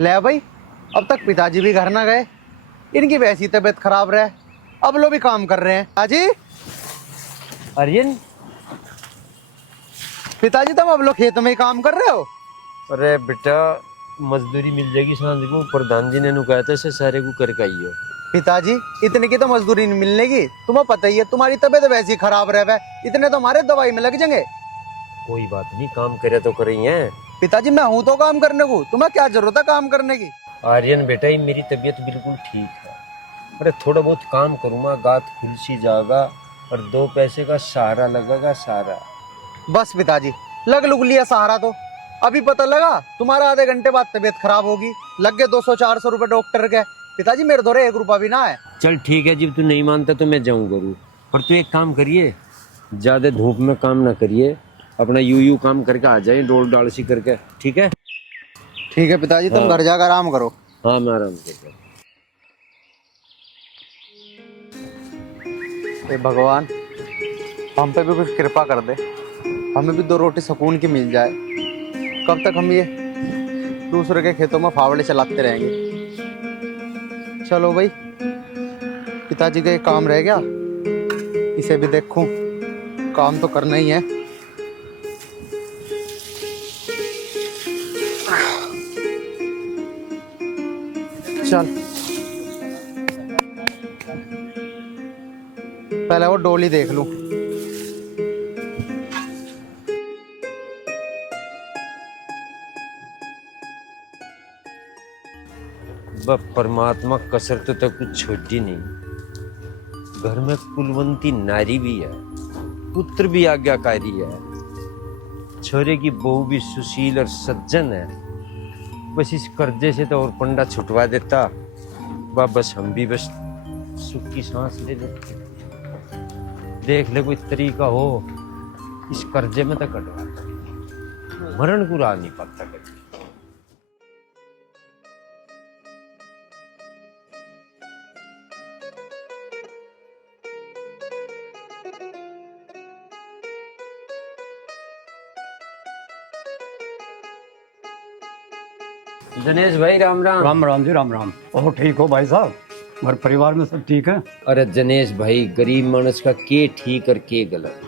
ले भाई, अब तक पिताजी भी घर ना गए। इनकी वैसी तबीयत खराब रहे, अब लोग भी काम कर रहे हैं। पिताजी, आर्यन। पिताजी तुम अब लोग खेत में ही काम कर रहे हो? अरे बेटा, मजदूरी मिल जाएगी सांझ को। प्रधान जी ने नु कहा था से सारे को करके आइयो। पिताजी, इतने की तो मजदूरी नहीं मिलने की। तुम्हें पता ही है तुम्हारी तबीयत वैसी खराब रहे, इतने तो हमारे दवाई में लग जाएंगे। कोई बात नहीं, काम करे तो करे ही हैं। पिताजी, मैं हूं तो काम करने को, तुम्हें क्या जरूरत है काम करने की? आर्यन बेटा, ये मेरी तबीयत बिल्कुल ठीक है। अरे थोड़ा बहुत काम करूँगा, गात खुल सी जाएगा और दो पैसे का सहारा लगेगा सारा। बस पिताजी, लग लुग लिया सहारा तो। अभी पता लगा तुम्हारा आधे घंटे बाद तबीयत खराब होगी, लग गए 200-400 रुपए डॉक्टर के। पिताजी, मेरे धोरे 1 रुपया भी ना है। चल ठीक है, जब तू नहीं मानता तो मैं जाऊँ करूँ। पर तू एक काम करिए, ज्यादा धूप में काम ना करिए, अपना यू काम करके आ जाए, डोल डाल सी करके। ठीक है? ठीक है पिताजी, तुम हाँ। घर जाकर आराम करो। हाँ, मैं आराम करता हूँ। हे भगवान, हम पे भी कुछ कृपा कर दे, हमें भी 2 रोटी सुकून की मिल जाए। कब तक हम ये दूसरे के खेतों में फावड़े चलाते रहेंगे? चलो भाई, पिताजी का एक काम रह गया, इसे भी देखूं। काम तो करना ही है। चल, पहले वो डोली देख लूं। बस परमात्मा कसरत तो कुछ छोटी नहीं। घर में कुलवंती नारी भी है, पुत्र भी आज्ञाकारी है, छोरे की बहू भी सुशील और सज्जन है। बस इस कर्जे से तो और पंडा छुटवा देता, बस हम भी बस सुख की सांस ले लेते। देख ले कोई तरीका हो इस कर्जे में तो कटवा, मरण को राह नहीं पाता कभी। दिनेश भाई, राम राम। राम राम जी, राम राम। और ठीक हो भाई साहब? घर परिवार में सब ठीक है? अरे दिनेश भाई, गरीब मानस का के ठीक और के गलत।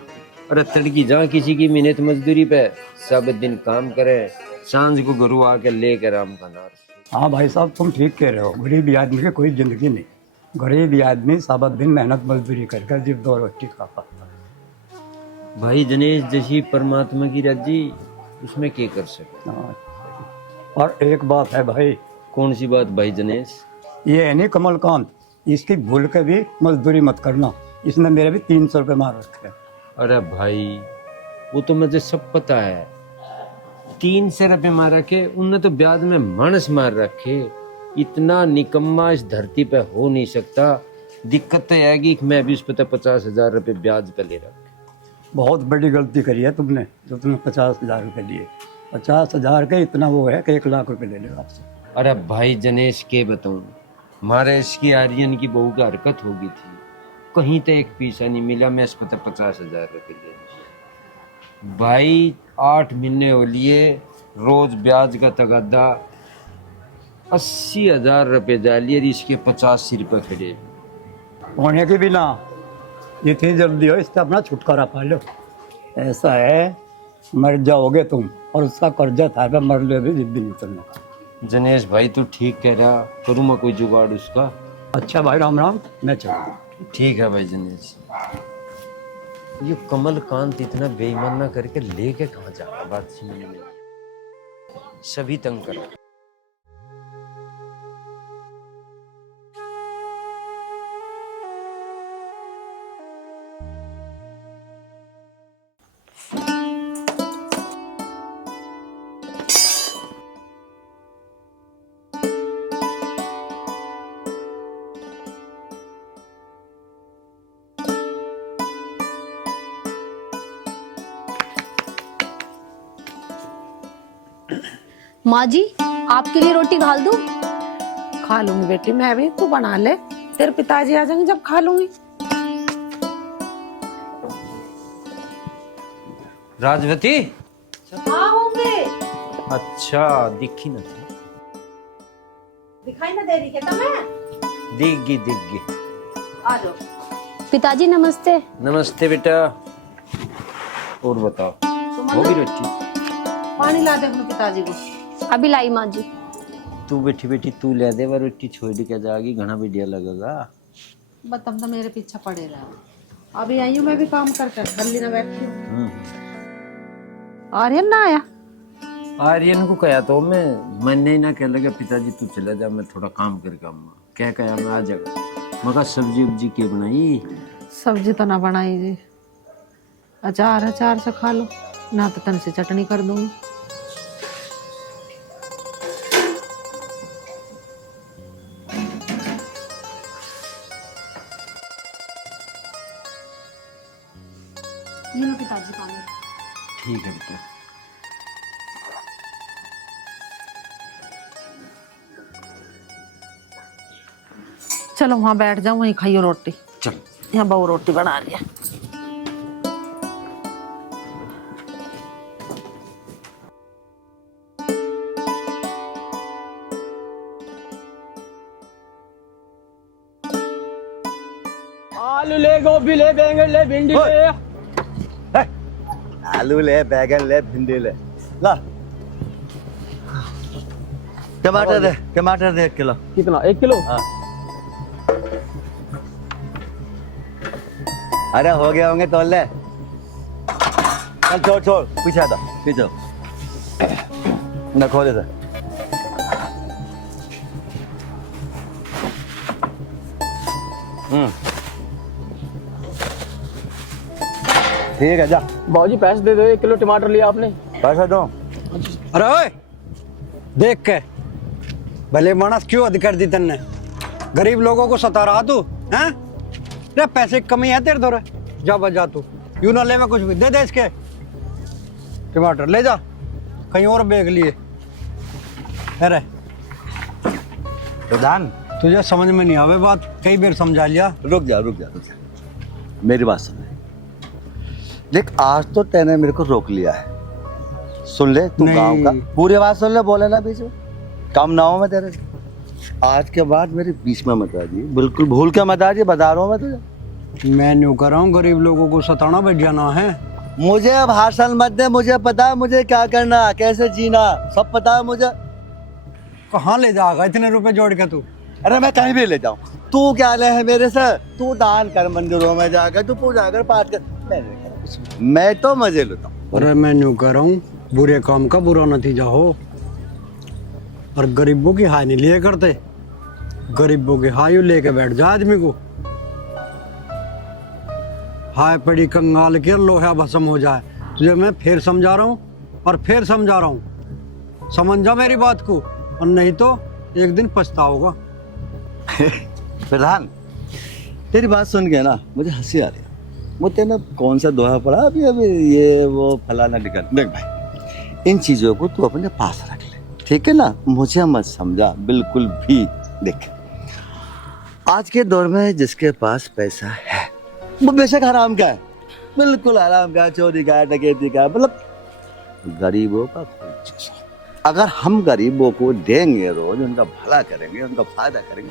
अरे तड़की जहाँ किसी की मेहनत मजदूरी पे सब दिन काम करे, सांझ को गुरु आके लेकर राम का नार। हाँ भाई साहब, तुम ठीक कह रहे हो। गरीब आदमी की कोई जिंदगी नहीं। गरीब आदमी सब दिन मेहनत मजदूरी करके जिब 2 रोटी खा पाता है। भाई दिनेश, जैसी परमात्मा की रजी, उसमें क्या कर सकते। हाँ। और एक बात है भाई। कौन सी बात भाई दिनेश? ये है नहीं कमलकांत, इसकी भूल के भी मजदूरी मत करना। इसने मेरे भी 300 रुपये मार रखे हैं। अरे भाई, वो तो मुझे सब पता है। 300 रुपये मार रखे, उनने तो ब्याज में मानस मार रखे। इतना निकम्मा इस धरती पे हो नहीं सकता। दिक्कत तो आएगी कि मैं भी उस पर 50,000 रुपये ब्याज पे ले रखे। बहुत बड़ी गलती करी है तुमने, जो तुमने 50,000 रुपये लिए। 50,000 के इतना वो है कि 1 लाख रुपये ले लो आपसे। अरे भाई जनेश, के बताऊं, हमारे इसकी आर्यन की बहू की हरकत हो गई थी, कहीं तो एक पैसा नहीं मिला। मैं इस पता 50,000 रुपये ले भाई। 8 महीने हो लिए, रोज ब्याज का तगादा 80,000 रुपये डालिए, इसके 85 रुपये खड़े। होने की भी ना, जितनी जल्दी हो इससे अपना छुटकारा पा लो। ऐसा है, मर जाओगे तुम और उसका कर्जा था पे मर ले भी जिद्दी नहीं उतरना। जनेश भाई, तू ठीक कह रहा, करूँ मैं कोई जुगाड़ उसका। अच्छा भाई, राम राम, मैं चलूँ। ठीक है भाई जनेश। ये कमलकांत इतना बेईमान ना करके लेके कहाँ जा रहा, बात समझ में नहीं। सभी तंग करो। माँ जी, आपके लिए रोटी घाल दूं? खा लूंगी बेटी, मैं भी। तू बना ले, तेरे पिताजी आ जाएंगे जब खा लूंगी। राजवती। हाँ होंगे। अच्छा, दिखी ना थी। दिखाई ना दे रही क्या तुम्हें? दिख गई। आ जाओ। पिताजी नमस्ते। नमस्ते बेटा। और बताओ, होगी रोटी? पानी ला दे अपने पिताजी को। अभी लाई माँ जी। तू बैठी तू ले दे, वो रोटी छोड़ के जाएगी, घना बढ़िया लगेगा। बस तुम तो मेरे पीछे पड़े रहो। अभी आई हूँ मैं भी काम करके, गली में बैठी हूँ। आर्यन ना आया? आर्यन को कहा तो मैंने ही ना कह लगा पिताजी तू चला जा, मैं थोड़ा काम करके आऊंगा। क्या कहा मैं आ जाएगा। मगर सब्जी उब्जी के बनाई? सब्जी तो ना बनाई जी, अचार से खा लो, ना तो तन से चटनी कर दूंगी। ये लो पिताजी पानी। ठीक है बेटा। चलो वहां बैठ जाओ, वहीं खाइयो रोटी। चल। यहाँ बहू रोटी बना रही है। आलू ले, गोभी ले, बैंगन ले, भिंडी ले। आलू ले, बैगन ले, भिंडी ले, ला। टमाटर दे 1 किलो। कितना? 1 किलो? हाँ। अरे हो गया होंगे, तोल ले। चल छोड़ पीछे आता, पीछे न खोले था। ठीक है, जा। बाबूजी पैसे दे दो, 1 किलो टमाटर लिया आपने। पैसा दो। अरे ओए, देख के भले मानस क्यों हद कर दी तन्ने? गरीब लोगों को सता रहा तू हैं? रे पैसे की कमी है तेरे दौरे? जा बजा तू, यूं ना ले, मैं कुछ भी दे दे इसके। टमाटर ले जा, कहीं और बेच लिए। अरे प्रधान, तुझे समझ में नहीं आवे बात, कई बार समझा लिया। रुक जा। मेरी बात सुन। देख, आज तो तैने मेरे को रोक लिया है। सुन ले, तू नहीं। गांव का पूरी बात सुन ले, बोले ना बीच में कम ना हो मैं तेरे से। आज के बाद मेरे बीच में मत आ जी, बिल्कुल भूल के मत आ जी, बता रहा हूँ मैं तुझे। मैं न्यू कर रहा हूँ, गरीब लोगों को सताना बच जाना है। मुझे अब भाषण मत दे, मुझे पता है मुझे क्या करना, कैसे जीना, सब पता है मुझे। कहाँ ले जाएगा इतने रुपए जोड़ के तू? अरे मैं कहीं भी ले जाऊँ, तू क्या ले है मेरे से? तू दान कर मंदिरों में जाकर, तू पूजा कर, पाठ कर, मैं तो मजे लेता हूँ। अरे मैं न्यू कर रहा हूँ, बुरे काम का बुरा नतीजा हो। और गरीबों की हाय नहीं लिए करते, गरीबों की हाय लेके बैठ जा आदमी को। हाय पड़ी कंगाल के लोहा भस्म हो जाए। तुझे मैं फिर समझा रहा हूँ और फिर समझा रहा हूँ, समझ जा मेरी बात को, और नहीं तो एक दिन पछताओगा। प्रधान, तेरी बात सुन के ना मुझे हंसी आ रही है। वो तेने कौन सा दोहा पढ़ा अभी ये वो फलाना निकल। देख भाई, इन चीजों को तू अपने पास रख ले, ठीक है ना? मुझे मत समझा बिल्कुल भी। देख, आज के दौर में जिसके पास पैसा है वो बेशक हराम का है, बिल्कुल हराम का, चोरी का, डकैती का, मतलब गरीबों का कोई चीज हो। अगर हम गरीबों को देंगे, रोज उनका भला करेंगे, उनका फायदा करेंगे,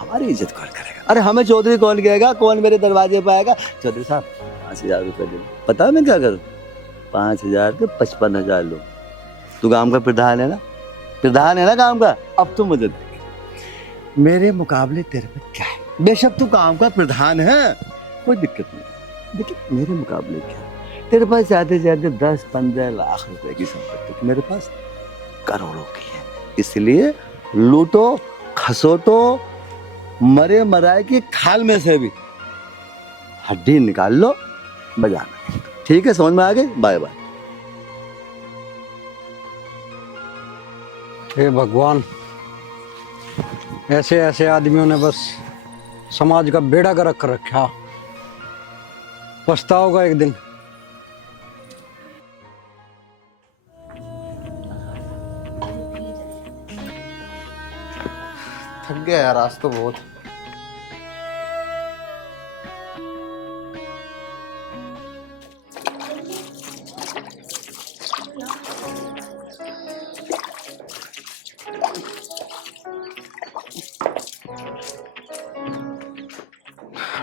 हमारी इज्जत कौन करेगा? अरे हमें चौधरी कौन कहेगा? कौन मेरे दरवाजे पे आएगा, चौधरी साहब 5,000 रुपये दे? पता है मैं क्या करूँ? 5,000 के 55,000 लो। तू काम का प्रधान है ना, प्रधान है ना काम का, अब तू मुझे दे। मेरे मुकाबले तेरे पे क्या है? बेशक तू काम का प्रधान है, कोई दिक्कत नहीं, लेकिन मेरे मुकाबले क्या है? तेरे पास ज्यादा से ज्यादा 10-15 लाख रुपए की संपत्ति, मेरे पास करोड़ों की है। इसलिए लूटो खसोटो, मरे मराए की खाल में से भी हड्डी निकाल लो, बजाना। ठीक है, समझ में आ गई? Bye bye. हे भगवान, ऐसे ऐसे आदमियों ने बस समाज का बेड़ा गर्क कर रखा। पछताओगा एक दिन। थक गया यार आज तो बहुत।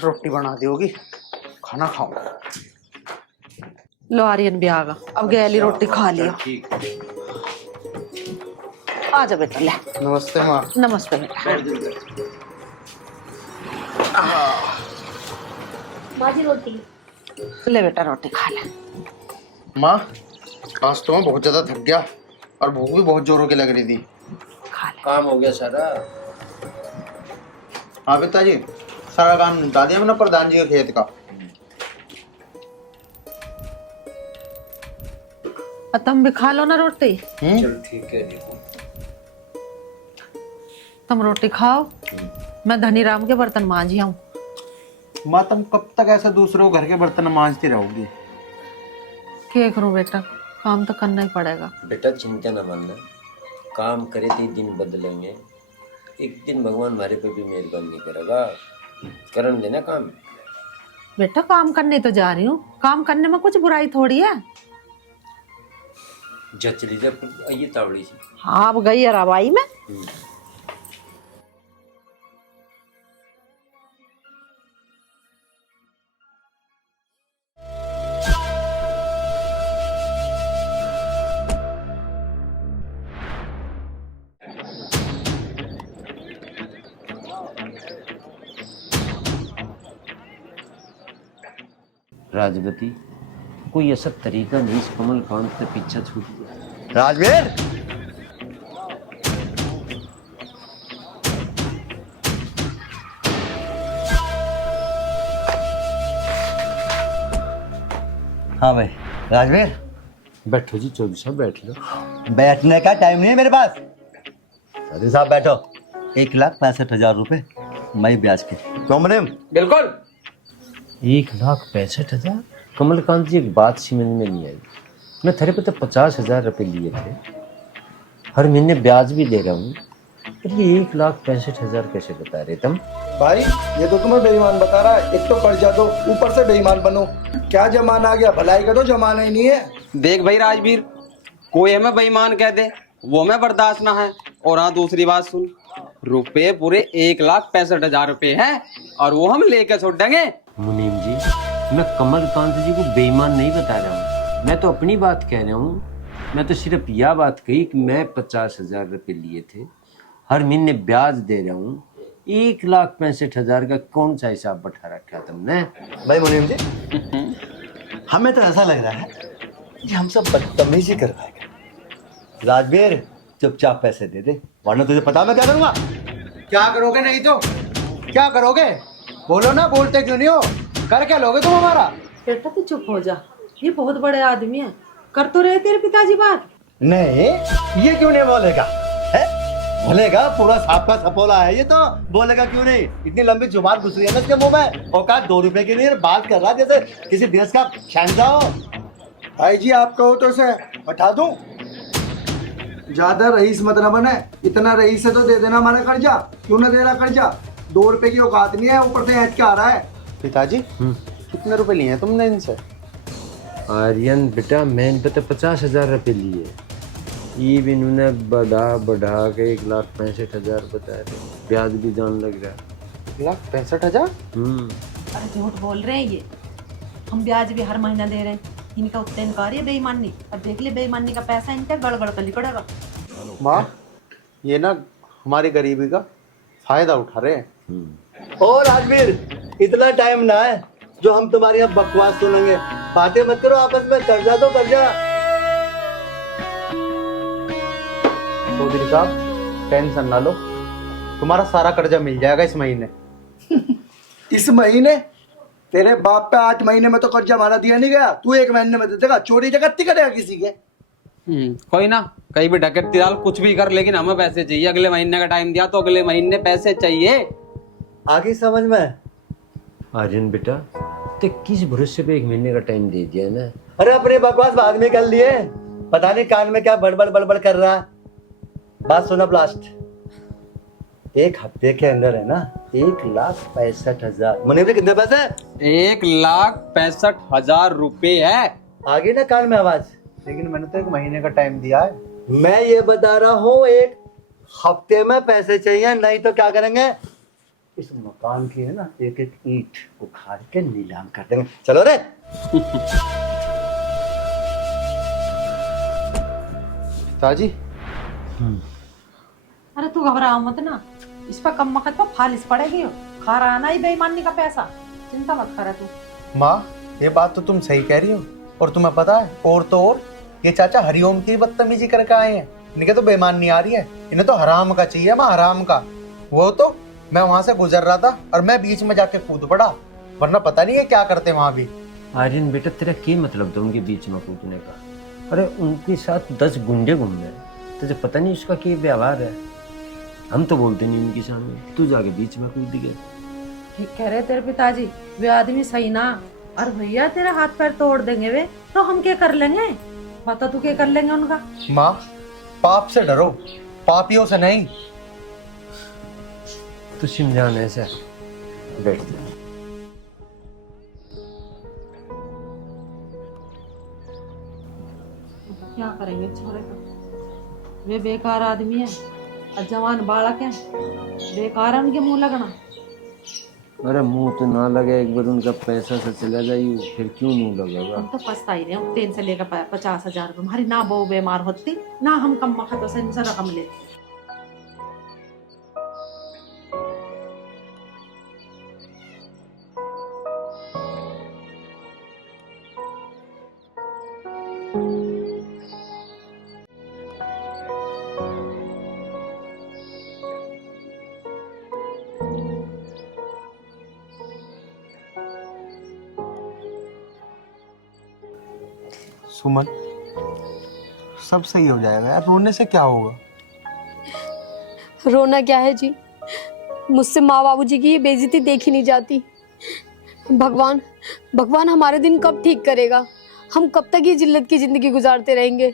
रोटी बना दी होगी, खाना खाऊंगा। लो आर्यन भी आ गया, अब गैली रोटी खा लियो। ठीक है। आ जा बेटा, ले। नमस्ते माँ। नमस्ते बेटा। माँ जी रोटी। ले बेटा रोटी खा ले। माँ आज तो मैं बहुत ज्यादा थक गया और भूख भी बहुत जोरों की लग रही थी। खा ले। काम हो गया सारा? हाँ पिताजी, सारा काम निपटा दिया मैंने प्रधान जी के खेत का। और तुम भी खा लो ना रोटी। चल ठीक है देखो। तुम रोटी खाओ, मैं धनीराम के बर्तन मांझी आऊं। माँ तुम कब तक ऐसे दूसरों को घर के बर्तन मांजती रहोगी? क्या करूं बेटा, काम तो करना ही पड़ेगा। बेटा चिंता न मानना, काम करे तो दिन बदलेंगे। एक दिन भगवान हमारे पे भी मेहरबानी करेगा। करन देना काम। बेटा काम करने तो जा रही हूँ, काम करने में कुछ बुराई थोड़ी है। जा चली जा, आइए तावड़ी से। हाँ अब गई है रवाई में। राजवती, कोई ऐसा तरीका नहीं इस कमल कांत से पीछा छूट गया। राजवीर, हाँ भाई राजवीर, बैठो जी चौधरी साहब, बैठ लो। बैठने का टाइम नहीं है मेरे पास। चौधरी साहब बैठो। 1,65,000 रुपए मई ब्याज के। क्यों मुनीम? बिल्कुल। 1,65,000? कमलकांत जी एक बात समझ में नहीं आई। मैं तेरे पे तो 50,000 रुपए लिए थे, हर महीने ब्याज भी दे रहा हूँ, और ये 1,65,000 कैसे बता रहे तुम? भाई ये तो तुम्हें बेईमान बता रहा है। एक तो कर्जा दो, ऊपर से बेईमान बनो। क्या जमाना आ गया, भलाई का तो जमाना ही नहीं है। देख भाई राजवीर, कोई हमें बेईमान कह दे वो हमें बर्दाश्त ना है। और हाँ दूसरी बात सुन, रुपए पूरे 1,65,000 रुपए हैं और वो हम लेकर छोड़ देंगे। मुनीम जी, मैं कमलकांत जी को बेईमान नहीं बता रहा हूँ, मैं तो अपनी बात कह रहा हूँ। मैं तो सिर्फ यह बात कही कि मैं 50,000 रुपए लिए थे, हर महीने ब्याज दे रहा हूँ। 1,65,000 का कौन सा हिसाब बैठा रखा तुमने? भाई मुनीम जी, हमें तो ऐसा लग रहा है कि हम सब बदतमीजी करवाएगा। राजवीर चुपचाप पैसे दे दे, वरना तुझे पता मैं क्या करूंगा। क्या करोगे? नहीं तो क्या करोगे? बोलो ना, बोलते क्यों नहीं हो? कर क्या लोगे तुम हमारा? बेटा तू चुप हो जा, ये बहुत बड़े आदमी है, कर तो रहे तेरे पिताजी बात। नहीं, ये क्यों नहीं बोलेगा? है? बोलेगा, पूरा साफ का सपोला है ये तो। बोलेगा क्यों नहीं? इतनी लंबी जुबान घुस रही है ना इसके मुंह में। औकात 2 रुपए की नहीं बात कर रहा जैसे किसी देश का शहंशाह हो। भाई जी आप कहो तो इसे हटा दूं। ज्यादा रईस मत न बने। इतना रईस है तो दे देना हमारा कर्जा। क्यों ना दे रहा कर्जा? 2 रुपए की औकात नहीं है, ऊपर से ऐट के आ रहा है। पिताजी कितने रुपए लिए हैं तुमने इनसे? आर्यन बेटा, मैं इन पे तो 50,000 रुपए लिए, ये भी इन्होंने बढ़ा के 1,65,000 बता रहे, ब्याज भी जान लग रहा है। 1,65,000? अरे झूठ बोल रहे हैं ये, हम ब्याज भी हर महीना दे रहे हैं। इनका उत्ते इनकार है बेईमानी। अब देख ले बेईमानी का पैसा इनका गड़गड़ कर लिकड़ेगा। माँ ये ना हमारी गरीबी का फायदा उठा रहे हैं। ओ राजवीर, इतना टाइम ना है जो हम तुम्हारी अब बकवास सुनेंगे। बातें मत करो आपस में, कर्जा दो कर्जा। चौधरी साहब टेंशन ना लो, तुम्हारा सारा कर्जा मिल जाएगा इस महीने। इस महीने? तेरे बाप पे 8 महीने में तो कर्जा हमारा दिया नहीं गया। तू 1 महीने में दे देगा? चोरी जगत्ती करेगा किसी के? कोई ना, कहीं भी डकैती डाल, कुछ भी कर, लेकिन हमें पैसे चाहिए। अगले महीने का टाइम दिया तो अगले महीने पैसे चाहिए। आगे समझ में? आर्यन बेटा, ते किस भरोसे पे 1 महीने का टाइम दे दिया ना? अरे अपने बकवास बाद में कर लिए, पता नहीं कान में क्या बड़बड़ कर रहा। बात सुना ब्लास्ट, 1 हफ्ते के अंदर है ना 1,65,000। मुनीम जी कितने पैसे? 1,65,000 रुपए है। आगे ना कान में आवाज। लेकिन मैंने तो 1 महीने का टाइम दिया है। मैं ये बता रहा हूँ 1 हफ्ते में पैसे चाहिए, नहीं तो क्या करेंगे? इस मकान की है ना एक एक ईंट उखाड़ के नीलाम कर देंगे। चलो रे। पिताजी अरे तू घबराओ मत ना, इस पर कम वक्त पर फालिस पड़ेगी हो। खा रहा ना ही बेईमानी का पैसा, चिंता मत करे तू। माँ ये बात तो तुम सही कह रही हो, और तुम्हें पता है और तो और ये चाचा हरिओम की बदतमीजी करके आए हैं। इनके तो बेईमान नहीं आ रही है, इन्हें तो हराम का चाहिए माँ, हराम का। वो तो मैं वहां से गुजर रहा था और मैं बीच में जाके कूद पड़ा, वरना पता नहीं है क्या करते वहां भी। आर्यन बेटा तेरा क्या मतलब था उनके बीच में कूदने का? अरे उनके साथ 10 गुंडे घूम रहे, तुझे पता नहीं उसका क्या व्यवहार है। हम तो बोलते नहीं उनके सामने, तू जाके बीच में कूद गया। ठीक कह रहे तेरे पिताजी, वे आदमी सही ना। और भैया तेरे हाथ पैर तोड़ देंगे वे, तो हम क्या कर लेंगे? बता तू क्या कर लेंगे उनका? माँ पाप से डरो, पापियों से नहीं। तू समझाने से बैठ जा। क्या करेंगे छोरे को, वे बेकार आदमी है और जवान बालक है, बेकार है उनके मुंह लगना। अरे मुंह तो ना लगे, एक बार उनका पैसा से चला जाइए फिर क्यों मुंह लगेगा? हम तो पछता ही रहे हैं, 3 से लेकर 50,000 रुपए। हमारी ना बहू बीमार होती ना हम कम वक्त से इनसे रकम लेते। सुमन सब सही हो जाएगा यार, रोने से क्या होगा? रोना क्या है जी, मुझसे माँ बाबूजी की ये बेइज्जती देखी नहीं जाती। भगवान भगवान हमारे दिन कब ठीक करेगा? हम कब तक ये जिल्लत की जिंदगी गुजारते रहेंगे?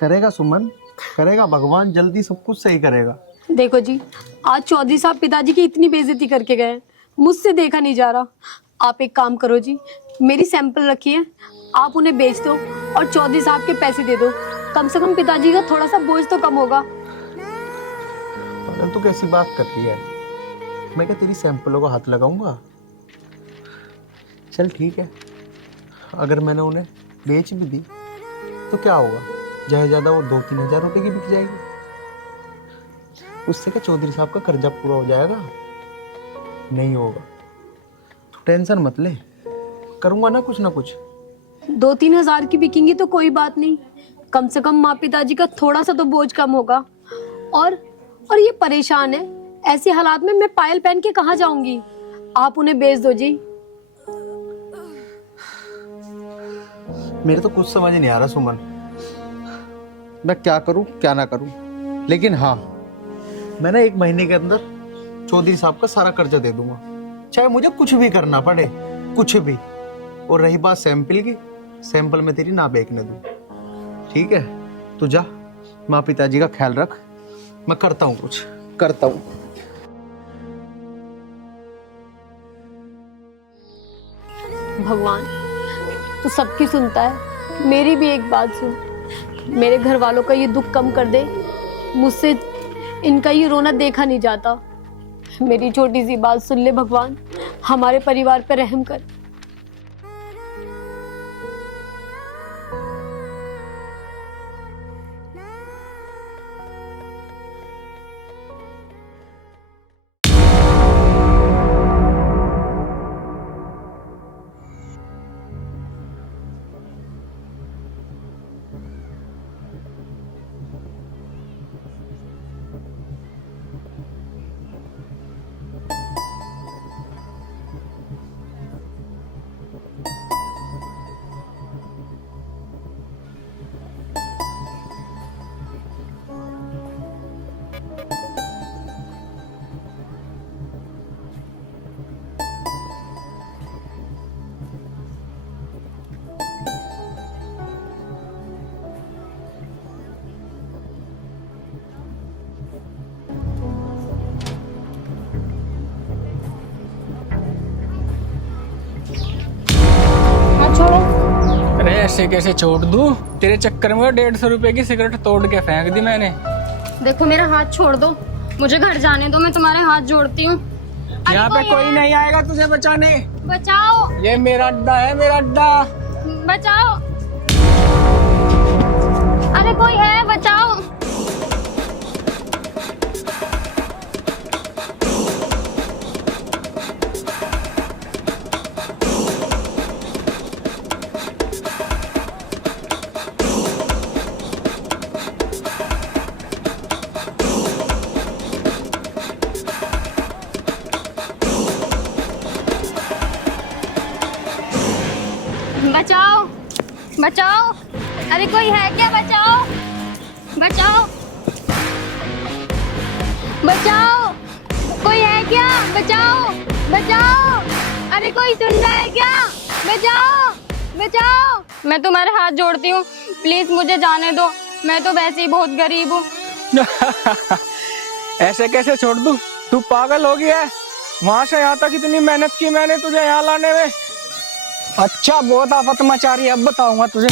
करेगा सुमन, करेगा, भगवान जल्दी सब कुछ सही करेगा। देखो जी, आज चौधरी साहब पिताजी की इतनी बेइज्जती करके गए, मुझसे देखा नहीं जा रहा। आप एक काम करो जी, मेरी सैंपल रखिए, आप उन्हें बेच दो और चौधरी साहब के पैसे दे दो। कम से कम पिताजी का थोड़ा सा बोझ तो कम होगा। तू कैसी बात करती है? मैं क्या तेरी सैंपलों को हाथ लगाऊंगा? चल ठीक है, अगर मैंने उन्हें बेच भी दी तो क्या होगा? ज्यादा वो 2-3 हजार रुपए की बिक जाएगी, उससे क्या चौधरी साहब का कर्जा पूरा हो जाएगा? नहीं होगा, तू टेंशन मत ले, करूंगा ना कुछ ना कुछ। 2-3 हजार की बिकेंगी तो कोई बात नहीं, कम से कम माँ पिताजी का थोड़ा सा तो बोझ कम होगा। और ये परेशान है, ऐसे हालात में मैं पायल पहन के कहाँ जाऊंगी? आप उन्हें बेच दो जी। मेरे तो कुछ समझ नहीं आ रहा सुमन, मैं क्या करूं क्या ना करूं। लेकिन हाँ, मैं ना 1 महीने के अंदर चौधरी साहब का सारा कर्जा दे दूंगा, चाहे मुझे कुछ भी करना पड़े, कुछ भी। और रही बात सैंपल की, सैंपल में तेरी ना बेचने दूं, ठीक है? तू जा, माँ पिताजी का ख्याल रख, मैं करता हूँ, कुछ करता हूँ। भगवान तू सबकी सुनता है, मेरी भी एक बात सुन। मेरे घर वालों का ये दुख कम कर दे, मुझसे इनका ये रोना देखा नहीं जाता। मेरी छोटी सी बात सुन ले भगवान, हमारे परिवार पर रहम कर। अरे ऐसे कैसे छोड़ दूं? तेरे चक्कर में 150 रुपए की सिगरेट तोड़ के फेंक दी मैंने। देखो मेरा हाथ छोड़ दो, मुझे घर जाने दो, मैं तुम्हारे हाथ जोड़ती हूँ। यहाँ पे कोई नहीं आएगा तुझे बचाने। बचाओ, ये मेरा अड्डा है, मेरा अड्डा। बचाओ, अरे कोई है, बचाओ। बचाओ, बचाओ, अरे कोई है क्या? बचाओ, बचाओ, बचाओ, कोई है क्या? बचाओ, बचाओ, अरे कोई सुन रहा है क्या? बचाओ, बचाओ। मैं तुम्हारे हाथ जोड़ती हूँ, प्लीज मुझे जाने दो, मैं तो वैसे ही बहुत गरीब हूँ। ऐसे कैसे छोड़ दूं? तू पागल हो गया है? वहां से यहाँ तक इतनी मेहनत की मैंने तुझे यहाँ लाने में। अच्छा, बहुत आफत मचा रही है, अब बताऊंगा तुझे।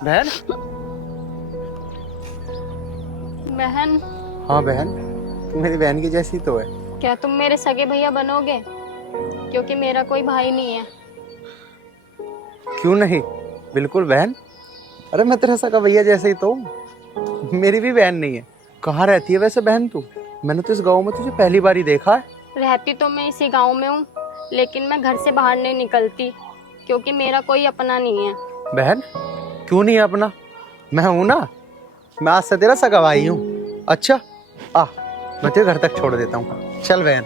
बहन। बहन, हाँ बहन, तू मेरी बहन की जैसी तो है। क्या तुम मेरे सगे भैया बनोगे? क्योंकि मेरा कोई भाई नहीं है। क्यों नहीं, बिल्कुल बहन। अरे मैं तेरा सगा भैया जैसे ही तो हूँ। मेरी भी बहन नहीं है। कहाँ रहती है वैसे बहन तू? मैंने तो इस गांव में तुझे पहली बार ही देखा है। रहती तो मैं इसी गांव में हूँ, लेकिन मैं घर से बाहर नहीं निकलती क्योंकि मेरा कोई अपना नहीं है। बहन, क्यों नहीं है अपना? मैं हूं ना, मैं आज से तेरा सगा भाई हूँ। अच्छा आ, मैं तेरे घर तक छोड़ देता हूँ। चल बहन।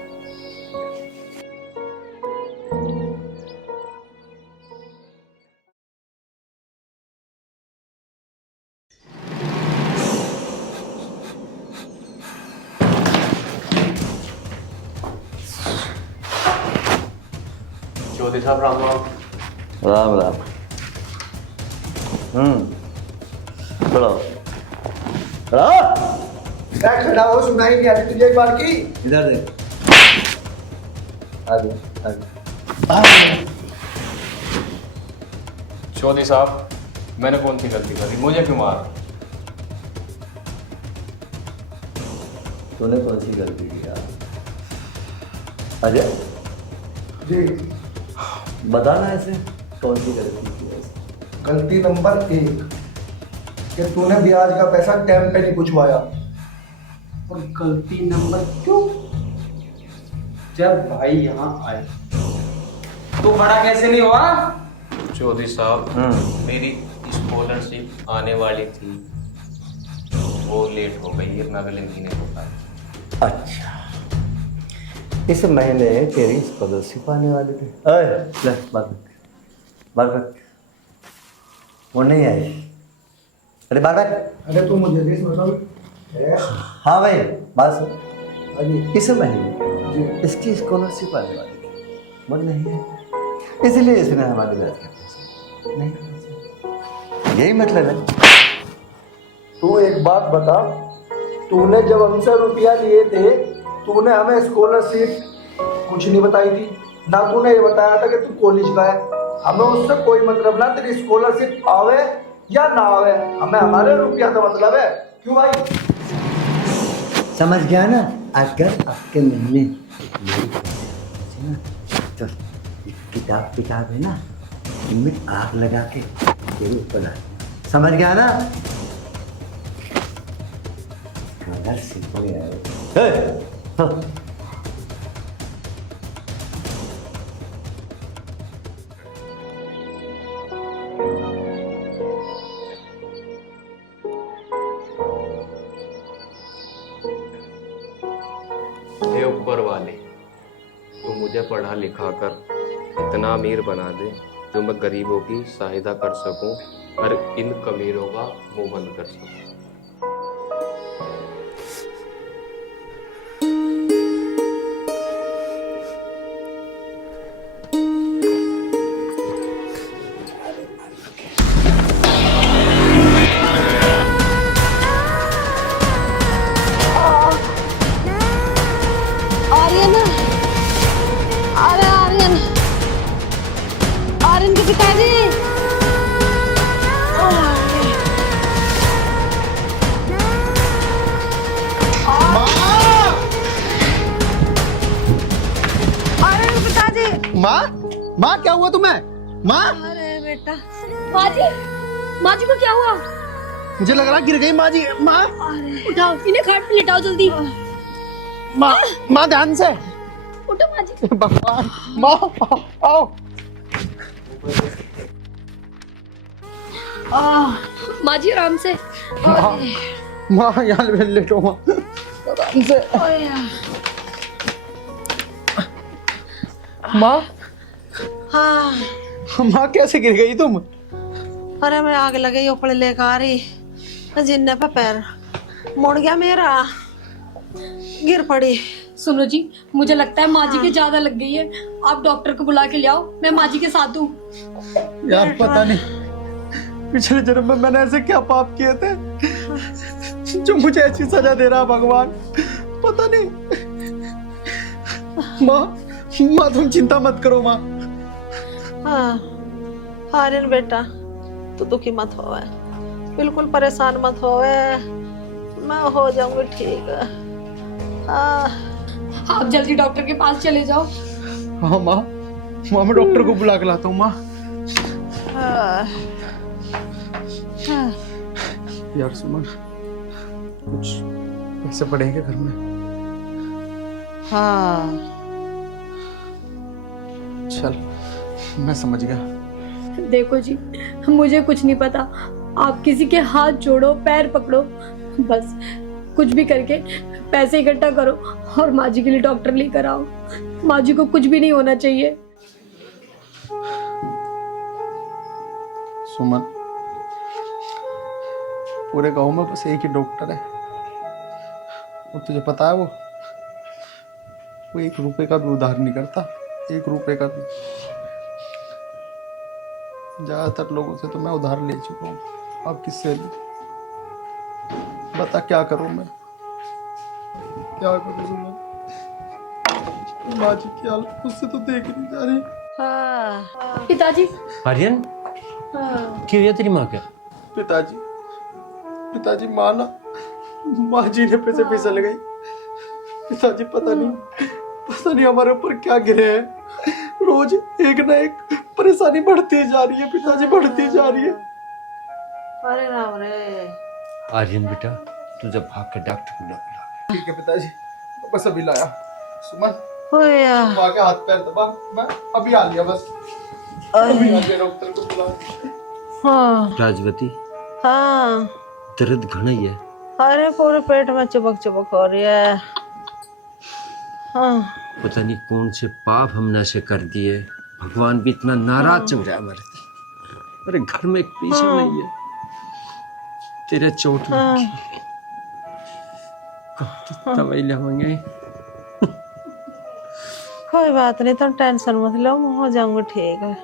चौधरी साहब राम राम। राम राम। चलो चलो। मैं खड़ा हो, सुनाई नहीं आ रही तुझे एक बार की? इधर देख। आगे आगे। चौधरी साहब, मैंने कौन सी गलती करी? मुझे क्यों मारा? तूने कौन सी गलती की यार? अजय जी, बताना ऐसे कौन सी गलती की ऐसे? गलती नंबर 1 कि तूने ब्याज का पैसा टाइम पे नहीं पूछवाया। और गलती नंबर 2, जब भाई यहाँ आए तो बड़ा कैसे नहीं हुआ? चौधरी साहब, मेरी स्कॉलरशिप आने वाली थी, वो लेट हो गई है, मैं अगले महीने को पाई। अच्छा, इस महीने तेरी स्कॉलरशिप आने वाली थी। अरे ले बात कर। वो नहीं आई। अरे बात कर। अरे तू मुझे देख बताओ। हाँ भाई, बात सुन। अभी इस महीने इसकी स्कॉलरशिप आने वाली थी, वो नहीं है, इसलिए इसने हमारे ब्याज का पैसा नहीं। यही मतलब है। तू एक बात बता, तूने जब हमसे रुपया लिए थे, तूने हमें स्कॉलरशिप कुछ नहीं बताई थी ना। तूने ये बताया था कि तू कॉलेज का है। हमें उससे कोई मतलब ना, तेरी स्कॉलरशिप आवे या ना आवे, हमें हमारे रुपया का मतलब है। क्यों भाई? समझ गया ना? अगर आपके महीने मेरी ना, तो किताब है ना, इनमें आग लगा के तेरे ऊपर आ। समझ गया ना? स्कॉलरशिप है। हे ऊपर वाले, तो मुझे पढ़ा लिखा कर इतना अमीर बना दे जो मैं गरीबों की सहायता कर सकूं और इन कमीरों का मुंह बंद कर सकूं। आर्यन, अरे आर्यन, माँ क्या हुआ तुम्हें? माँ अरे बेटा, माँ जी को क्या हुआ? मुझे लग रहा गिर गई माँ जी। माँ उठाओ, इन्हें खाट पे लिटाओ जल्दी। माँ माँ ध्यान से। उठो माँ जी। भगवान, माँ आओ। माँ जी आराम से। माँ यहाँ लेटो माँ, आराम से। माँ हाँ, माँ कैसे गिर गई तुम? अरे मैं आग लगे ऊपर लेकर आ रही, जिन्ने पे पैर मुड़ गया मेरा, गिर पड़ी। सुनो जी, मुझे लगता है माँ जी के ज्यादा लग गई है। आप डॉक्टर को बुला के ले आओ, मैं माँ जी के साथ हूँ। यार पता नहीं पिछले जन्म में मैंने ऐसे क्या पाप किए थे जो मुझे ऐसी सजा दे रहा भगवान, पता नहीं। माँ तुम चिंता मत करो माँ। हाँ, हारिन बेटा, तू दुखी मत होवे, बिल्कुल परेशान मत होवे, मैं हो जाऊंगी ठीक। आप जल्दी डॉक्टर के पास चले जाओ। हाँ माँ मैं डॉक्टर को बुला के लाता हूँ माँ। यार सुमन, कुछ पैसे पड़ेंगे घर में? हाँ, चल मैं समझ गया। देखो जी, मुझे कुछ नहीं पता, आप किसी के हाथ जोड़ो, पैर पकड़ो, बस कुछ भी करके पैसे इकट्ठा करो और माँ जी के लिए डॉक्टर लेकर आओ। माँ जी को कुछ भी नहीं होना चाहिए। सुमन, पूरे गांव में बस एक ही डॉक्टर है, और तुझे पता है वो 1 रुपए का भी उधार नहीं करता, 1 रुपए का भी। ज्यादातर लोगों से तो मैं उधार ले चुका हूँ, अब किससे लूं? बता क्या करूं मैं, क्या करूं सुमन? माँ जी की हालत मुझसे तो देख नहीं जा रही। हाँ, पिताजी। आर्यन, क्यों हुआ तेरी माँ क्या? पिताजी माँ ना, माँ जी ने पैसे फिसल गई। पिताजी पता नहीं हमारे ऊपर क्या गिरे हैं, रोज एक ना एक परेशानी बढ़ती जा रही है पिताजी, बढ़ती जा रही है। अरे राम रे। आर्यन बेटा, तू जब भाग के डॉक्टर को बुला। ठीक है पिताजी, बस अभी लाया। सुमन, होया, माँ के हाथ पैर दबा, मैं अभी आ लिया, बस अभी आ गया डॉक्टर को बुला। हाँ राजवती, हाँ, दर्द घना ही है। अरे पूरे पेट में चुबक चुबक हो रही है। हाँ, पता नहीं कौन से पाप हमने से कर दिए, भगवान भी इतना नाराज चल रहा है हमारे से। अरे घर में एक पैसा नहीं है, तेरे चोट लगी, कब दवाई लाएंगे? कोई बात नहीं, तुम टेंशन मत लो, मैं हो जाऊंगी ठीक है।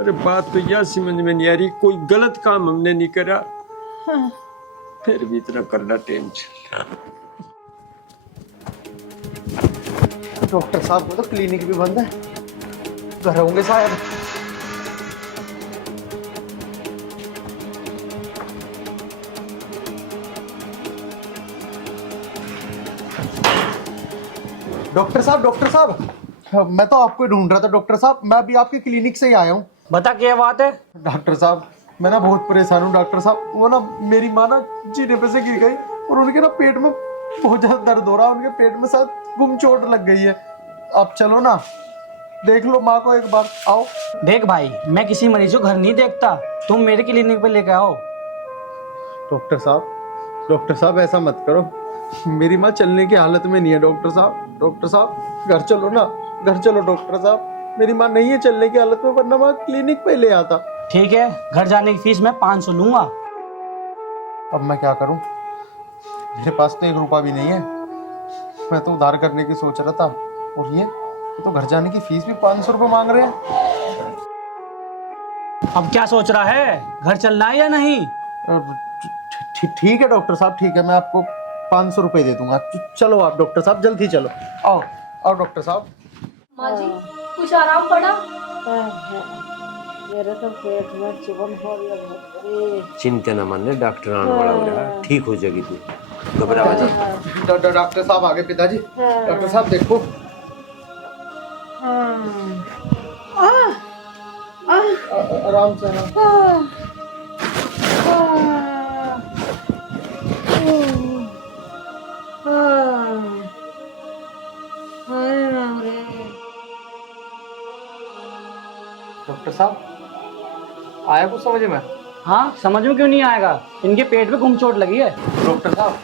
अरे बात तो यह समझ में नहीं आ रही, कोई गलत काम हमने नहीं करा, हाँ, फिर भी इतना करना टेंशन। डॉक्टर साहब को तो क्लिनिक भी बंद है, घर होंगे शायद। डॉक्टर साहब, मैं तो आपको ही ढूंढ रहा था डॉक्टर साहब, मैं अभी आपके क्लिनिक से ही आया हूँ। बता क्या बात है? डॉक्टर साहब, मैं ना बहुत परेशान हूँ डॉक्टर साहब। वो ना मेरी माँ ना जीने पे से गिर गई और उनके ना पेट में बहुत ज्यादा दर्द हो रहा है, उनके पेट में शायद गुम चोट लग गई है। आप चलो ना, देख लो माँ को एक बार, आओ। देख भाई, मैं किसी मरीज को घर नहीं देखता, तुम मेरे क्लिनिक पे लेके आओ। डॉक्टर साहब ऐसा मत करो, मेरी माँ चलने की हालत में नहीं है। डॉक्टर साहब घर चलो ना, घर चलो डॉक्टर साहब, मेरी माँ नहीं है चलने की हालत में, वरना मैं क्लिनिक पे ले आता। ठीक है, घर जाने की फीस मैं 500 लूंगा। अब मैं क्या करूं, मेरे पास तो 1 रुपया भी नहीं है, मैं तो उधार करने की सोच रहा था, और ये तो घर जाने की फीस भी 500 रुपये मांग रहे हैं। अब क्या सोच रहा है, घर चलना है या नहीं? ठीक है डॉक्टर साहब, ठीक है, मैं आपको 500 रुपये दे दूंगा। चलो आप डॉक्टर साहब, जल्दी चलो, आओ डॉक्टर साहब। माँ जी कुछ आराम पड़ा? मेरे तो पेट में चुभन हो रही है। चिंता न मानने, डॉक्टर आने वाला हो रहा है, ठीक हो जाएगी तू, घबरा मत। डॉक्टर साहब आ गए पिताजी। डॉक्टर साहब देखो। आराम से आराम। डॉक्टर साहब आया कुछ समझ में? हाँ, समझ में क्यों नहीं आएगा? इनके पेट में घुमचोट लगी है। डॉक्टर साहब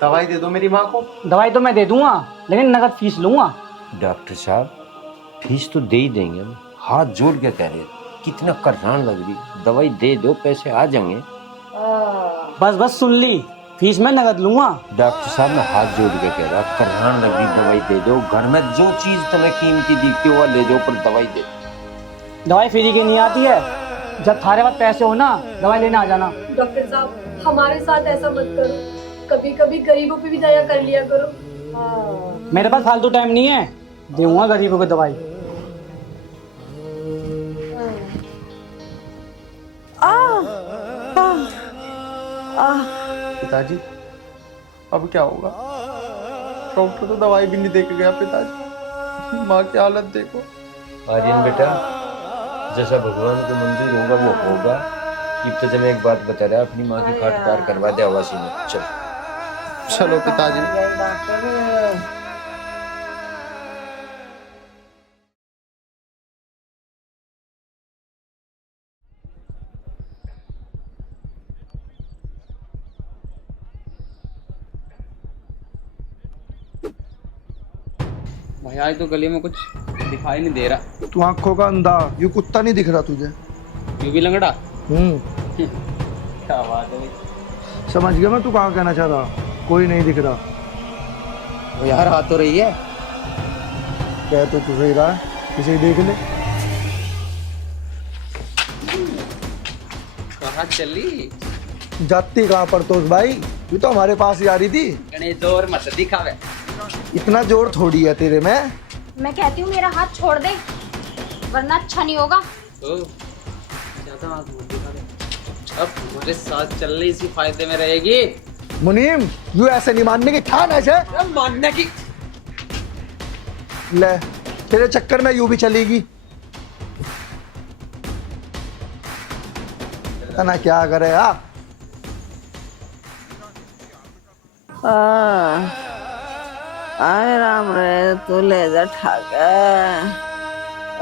दवाई दे दो मेरी माँ को। दवाई तो मैं दे दूंगा, लेकिन नगद फीस लूंगा। डॉक्टर साहब फीस तो दे ही देंगे हम, हाथ जोड़ के कह रहे कितना करान लग रही, दवाई दे दो पैसे आ जाएंगे। बस बस सुन ली, फीस मैं नगद लूंगा। डॉक्टर साहब मैं हाथ जोड़ के कह रहा करान लग रही, दवाई दे दो। घर में जो चीज तुम्हें कीमती दिखती हो ले जाओ, पर दवाई दे दो। दवाई फ्री की नहीं आती है, जब थारे पास पैसे हो ना दवाई लेने आ जाना। डॉक्टर साहब हमारे साथ ऐसा मत करो, कभी कभी गरीबों पे भी दया कर लिया करो। मेरे पास फालतू टाइम नहीं है, दूंगा गरीबों को दवाई। पिताजी अब क्या होगा? डॉक्टर तो दवाई भी नहीं दे के गया। पिताजी माँ की हालत देखो। आर्यन बेटा, जैसा भगवान को मंजूर होगा वो होगा। ये तो जब एक बात बता रहा, अपनी माँ की खाट पार करवा दे आवासी में। चलो पिताजी। भाई आज तो गली में कुछ दिखाई नहीं दे रहा। तू आंखों का अंधा, ये कुत्ता नहीं दिख रहा तुझे? यू भी लंगड़ा? क्या बात है भाई। समझ गया मैं तू कहाँ कहना चाह रहा। कोई नहीं दिख रहा। वो यार आ तो रही है। कह तो तू सही रहा है, किसे देख ले। कहाँ चली? जाती कहाँ पर तो भाई, ये तो हमारे पास ही आ रही थी। गणेश जोर मत दिखावे। इतना जोर थोड़ी है तेरे में। मैं कहती हूँ मेरा हाथ छोड़ दे, वरना अच्छा नहीं होगा। ज्यादा हाथ मत दिखा दे। अब हमारे साथ चलने इसी फायदे में रहेगी। मुनीम यू ऐसे नहीं मानने की ठान ऐसे मानने की। ले तेरे चक्कर में यू भी चलेगी। ना क्या करे आप। आए राम रे तू ले जा ठाके।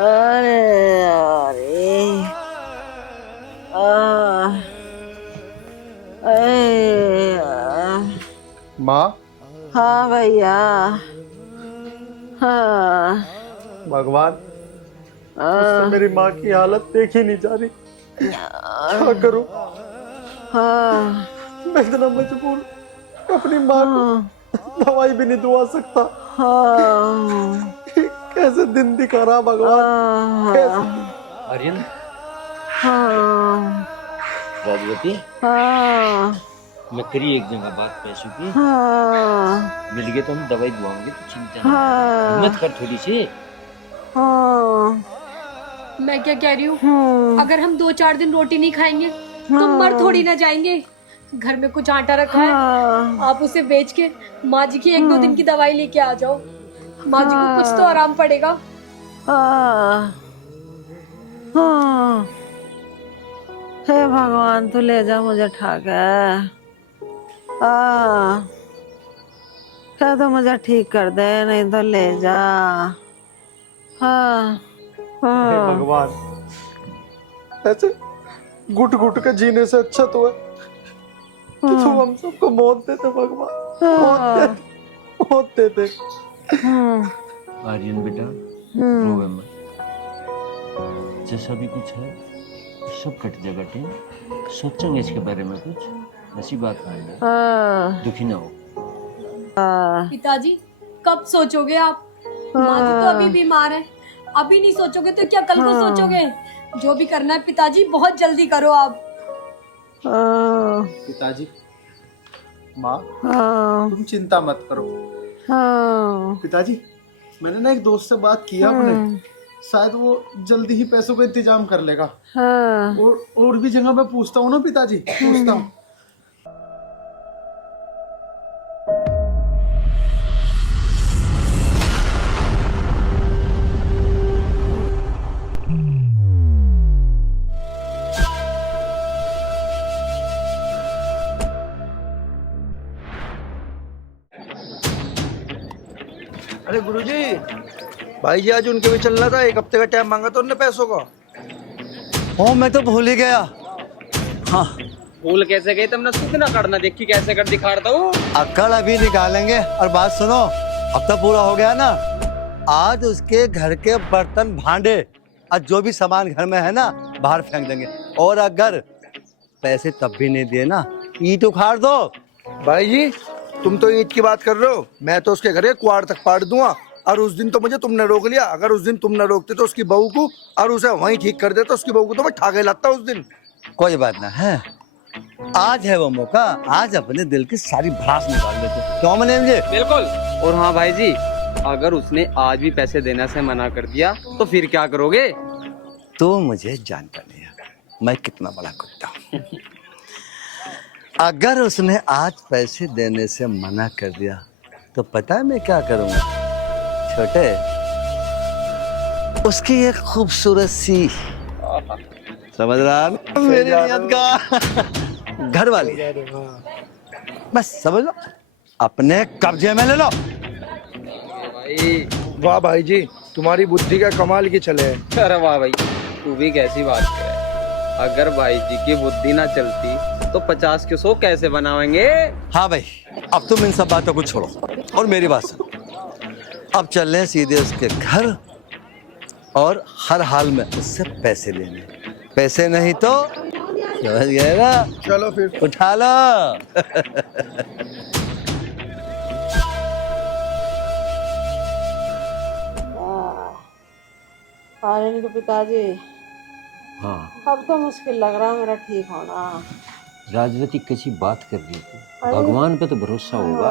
अरे अरे माँ। हाँ भैया। हाँ भगवान उससे मेरी माँ की हालत देखी नहीं जा रही, क्या करूं? हाँ मैं इतना मजबूर, अपनी माँ को दवाई भी नहीं दुआ सकता। हाँ कैसे दिन दिखा रहा भगवान। कैसे? आर्यन, हाँ राजवती, हाँ मैं करी एक जगह बात पैसों की। हाँ मिल गए तो हम दवाई दुआएंगे, तो चिंता हाँ। मत कर थोड़ी सी। हाँ मैं क्या कह रही हूँ, अगर हम 2-4 दिन रोटी नहीं खाएंगे तो मर थोड़ी ना जाएंगे। घर में कुछ आटा रखा है, आप उसे बेच के माँ जी की 1-2 दिन की दवाई लेके आ जाओ। माँ जी को कुछ तो आराम पड़ेगा। हे भगवान तू ले जा मुझे ठाके। क्या तो मुझे ठीक कर दे, नहीं तो ले जा। हे भगवान, ऐसे घुट घुट के जीने से अच्छा तो है कि तू हम सबको मौत देते भगवान। मौत देते। आर्यन बेटा रोवे मत, जैसा भी कुछ है सब कट जाएगा। ठीक, सोचेंगे इसके बारे में कुछ, ऐसी बात नहीं है। दुखी ना हो। पिताजी कब सोचोगे आप? माँ जी तो अभी बीमार है, अभी नहीं सोचोगे तो क्या कल को सोचोगे? जो भी करना है पिताजी बहुत जल्दी करो आप। पिताजी, माँ तुम चिंता मत करो। पिताजी मैंने ना एक दोस्त से बात की अपने, शायद वो जल्दी ही पैसों का इंतजाम कर लेगा। और भी जगह मैं पूछता हूँ ना पिताजी, पूछता हूँ। अरे गुरुजी, भाई जी आज उनके भी चलना था, 1 हफ्ते का टाइम मांगा था उनने पैसों का। ओ मैं तो भूल ही गया। हाँ भूल कैसे गए तुमने? सुध ना करना, देखी कैसे कर दिखाता हूँ। अक्कड़ अभी निकालेंगे। और बात सुनो, हफ्ता पूरा हो गया ना, आज उसके घर के बर्तन भांडे और जो भी सामान घर में है ना बाहर फेंक देंगे। और अगर पैसे तब भी नहीं दिए ना, ईंट उखाड़ दो। भाई जी तुम तो ईंट की बात कर रहे हो, मैं तो उसके घर के कुआड़ तक पाड़ दूंगा। और उस दिन तो मुझे तुमने रोक लिया, अगर उस दिन तुम न रोकते तो उसकी बहू को और उसे वहीं ठीक कर देता, उसकी बहू को तो मैं ठाके लाता उस दिन। कोई बात ना है, आज है वो मौका, आज अपने दिल की सारी भड़ास निकाल लेते। क्यों मने मुझे? बिल्कुल। और हाँ भाई जी, अगर उसने आज भी पैसे देने से मना कर दिया तो फिर क्या करोगे? तो मुझे जानता नहीं है मैं कितना बड़ा कुत्ता हूँ। अगर उसने आज पैसे देने से मना कर दिया तो पता है मैं क्या करूंगा? छोटे, उसकी एक खूबसूरत सी, समझ रहा ना, मेरी नियत का घर वाली है, बस समझ लो, अपने कब्जे में ले लो। भाई वाह भाई जी, तुम्हारी बुद्धि का कमाल की चले है। अरे वाह भाई, तू भी कैसी बात करे। अगर भाई जी की बुद्धि ना चलती तो 50 के 100 कैसे बनाएंगे? हाँ भाई, अब तुम इन सब बातों को छोड़ो और मेरी बात सुनो। अब चलने सीधे उसके घर और हर हाल में उससे पैसे लेने। पैसे नहीं तो समझ गए ना? चलो फिर उठा लो। आर्यन के पिताजी, हाँ अब तो मुश्किल लग रहा है मेरा ठीक होना। राजवती कैसी बात कर रही थी? भगवान पे तो भरोसा होगा।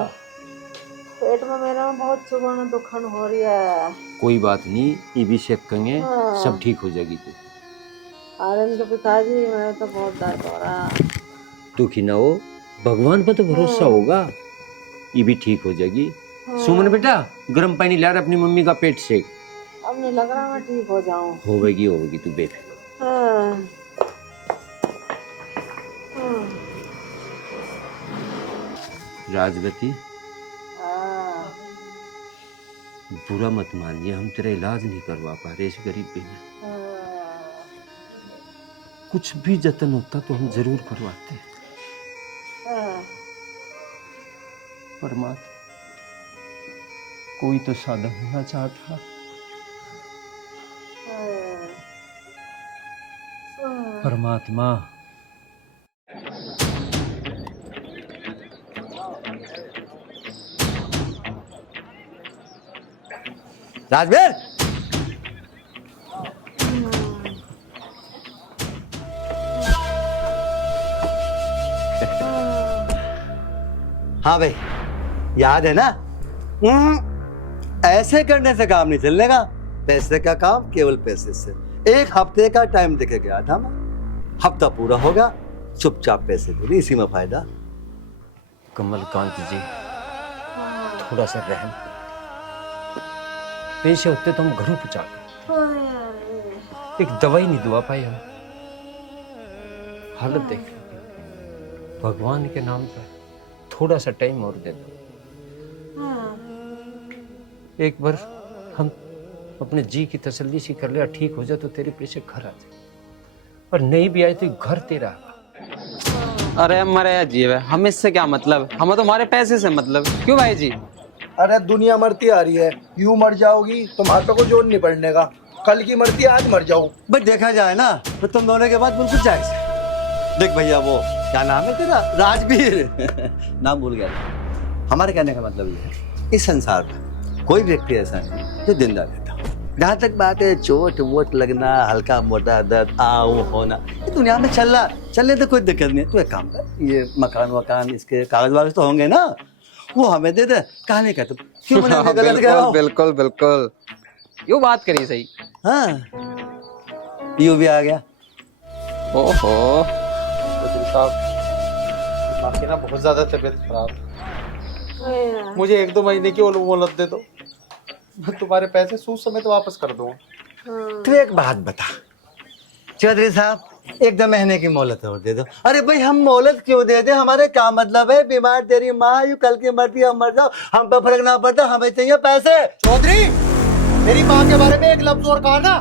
पेट में मेरा बहुत चुभन दुखन हो रही है। कोई बात नहीं, ये भी चेक करेंगे, सब ठीक हो जाएगी। तू आर्यन के पिताजी, मेरा तो बहुत दर्द हो रहा। दुखी ना हो, भगवान पे तो भरोसा होगा, ये भी ठीक हो जाएगी। सुमन बेटा, गर्म पानी ला रहा, अपनी मम्मी का पेट सेक। अब नहीं लग रहा मैं ठीक हो जाऊं। होगी तू बेफिक्र। राजवती, बुरा मत मानिए, हम तेरा इलाज नहीं करवा पा रहे इस गरीबी में। कुछ भी जतन होता तो हम जरूर करवाते। परमात्मा, कोई तो साधन होना चाहता। परमात्मा, राजवीर, हाँ भाई, याद है ना? ऐसे करने से काम नहीं चलने का। पैसे का काम केवल पैसे से। 1 हफ्ते का टाइम देके गया था मैं, हफ्ता पूरा होगा, चुपचाप पैसे दे दी, इसी में फायदा। कमलकांत जी, थोड़ा सा रहम, पैसे होते तो हम घरों पहुंचा एक दवाई नहीं दुआ पाई हम। हालत देख, भगवान के नाम पर थोड़ा सा टाइम और दे दो। एक बार हम अपने जी की तसल्ली सी कर लिया, ठीक हो जाए तो तेरे पैसे घर आ जाए, और नहीं भी आए तो घर तेरा। अरे मरे जीव है, हम इससे क्या मतलब? हमें तो हमारे पैसे से मतलब। क्यों भाई जी? अरे दुनिया मरती आ रही है, यूं मर जाओगी तो हाथों को जोड़ नहीं पड़ने का। कल की मरती आज मर जाऊं। बट देखा जाए ना तो तुम दोनों के बाद बिल्कुल जायज है। देख भैया, वो क्या नाम है तेरा? राजवीर नाम भूल गया। हमारे कहने का मतलब ये है, इस संसार में कोई व्यक्ति ऐसा नहीं जो जिंदा रहता। जहाँ तक बात है चोट वोट लगना, हल्का मोटा दर्द आओ होना, ये दुनिया में चल रहा, चलने तो कोई दिक्कत नहीं है। तू एक काम कर, ये मकान वकान इसके कागज वागज तो होंगे ना, वो हमें दे दे। कहा नहीं कहते क्यों? मैंने गलत कह रहा हूं? बिल्कुल बिल्कुल, यूं बात करी सही। हाँ, यू भी आ गया। ओहो, आपकी ना बहुत ज्यादा तबीयत खराब, मुझे 1-2 महीने की मोहलत दे दो, मैं तुम्हारे पैसे सूद समेत वापस कर दूंगा। तू एक बात बता चौधरी साहब, एक दो महीने की मोहलत और दे दो। अरे भाई हम मोहलत क्यों दे दे, हमारे क्या मतलब है, बीमार तेरी माँ यू कल की मरती हम मर जाओ, हम पे फर्क ना पड़ता, हमें चाहिए पैसे। चौधरी मेरी माँ के बारे में एक लफ्ज और कहा ना।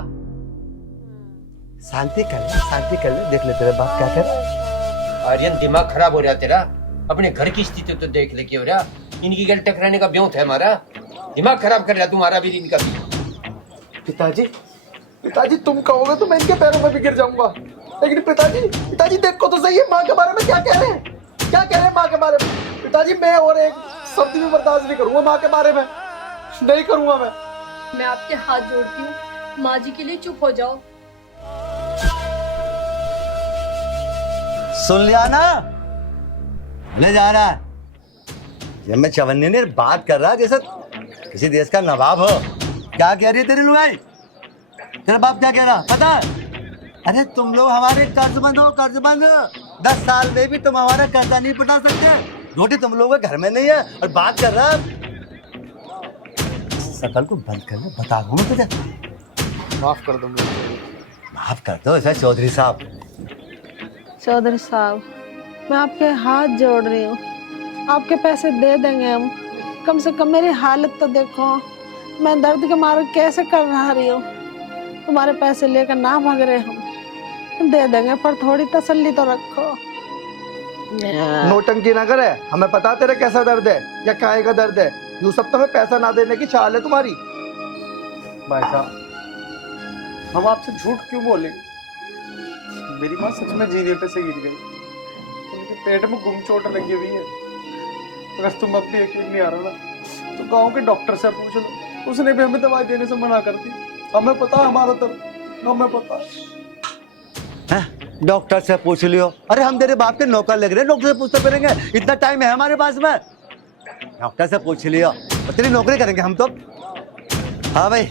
शांति कर ले, देख ले तेरा बाप क्या कर रहा है। आर्यन दिमाग खराब हो रहा तेरा, अपने घर की स्थिति तो देख ले क्या हो रहा। इनकी गल टकराने का ब्योंत है हमारा, दिमाग खराब कर रहा तुम्हारा भी इनका भी। पिताजी पिताजी तुम कहोगे तो मैं इनके पैरों में भी गिर जाऊंगा, लेकिन पिताजी देखो तो सही है माँ के बारे में क्या कह रहे हैं, क्या कह रहे हैं माँ के बारे में। पिताजी मैं और एक शब्द भी बर्दाश्त नहीं करूंगा माँ के बारे में, नहीं करूंगा मैं आपके हाथ जोड़ती हूँ, माँ जी के लिए चुप हो जाओ। सुन लिया ना, ले जा रहा है। जब मैं चवन्नी ने बात कर रहा जैसे किसी देश का नवाब हो। क्या कह रही है तेरी लुगाई, तेरा बाप क्या कह रहा पता है? अरे तुम लोग हमारे कर्जबंद हो, कर्जबंद। 10 साल में भी तुम हमारा कर्जा नहीं पटा सकते, रोटी तुम लोगों के घर में नहीं है और बात कर रहा सकल को बंद कर ले, बता दूं मैं तुझे। माफ कर दो मुझे, माफ कर दो सर चौधरी साहब। चौधरी साहब मैं आपके हाथ जोड़ रही हूँ, आपके पैसे दे देंगे हम, कम से कम मेरी हालत तो देखो, मैं दर्द के मारे कैसे कर रही हूँ। तुम्हारे पैसे लेकर ना भाग रहे हम दे देंगे, पर थोड़ी तसल्ली तो रखो। नोटंकी ना करे, हमें पता तेरे कैसा दर्द है या काहे का दर्द है। यूं सब तो हमें पैसा ना देने की चाल है तुम्हारी। भाई साहब हम आपसे झूठ क्यों बोलेंगे, मेरी माँ सच में जीने पे से गिर गई, उनके पेट में गुम चोट लगी हुई है। अगर तुम अब भी यकीन नहीं आ रहा ना तो गांव के डॉक्टर से पूछ लो, उसने भी हमें दवाई देने से मना कर दी। हमें पता है हमारा दर्द, हमें पता है। डॉक्टर से पूछ लियो। अरे हम तेरे बाप के नौकर लग रहे हैं, डॉक्टर से पूछते फिरेंगे, इतना टाइम है हमारे पास में। डॉक्टर से पूछ लियो, तेरी नौकरी करेंगे हम तो। हाँ भाई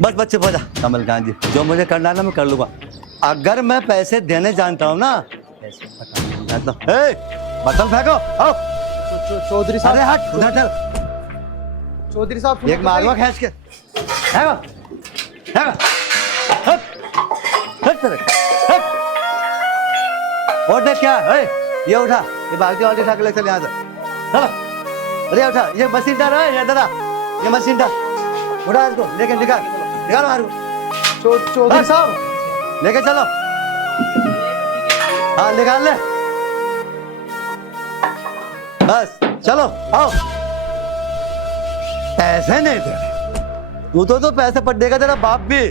बस बच्चे हो जा। कमलकांत जी जो मुझे करना ना मैं कर लूंगा, अगर मैं पैसे देने जानता हूँ ना, बर्तन फेंको। आओ चौधरी साहब। अरे हट उधर चल, चौधरी साहब एक मारूंगा खींच के। हट और देख क्या है, ये उठा, ये बाल्टी वाल्टी उठा के ले चल यहाँ से। चलो अरे उठा, ये मशीन डाल रहा है, ये दादा ये मशीन डाल, उठा इसको, लेके निकाल बाहर को। चौधरी साहब लेके चलो, हाँ निकाल ले, बस चलो आओ। पैसे नहीं दे तू तो पैसे पट देगा तेरा बाप भी।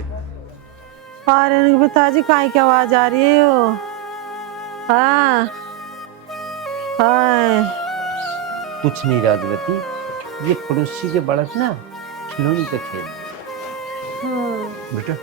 अरे पिताजी काहे की आवाज आ रही है वो? हाँ हाय कुछ नहीं राजवती, ये पड़ोसी के बालक ना खिलौनी का खेल। बेटा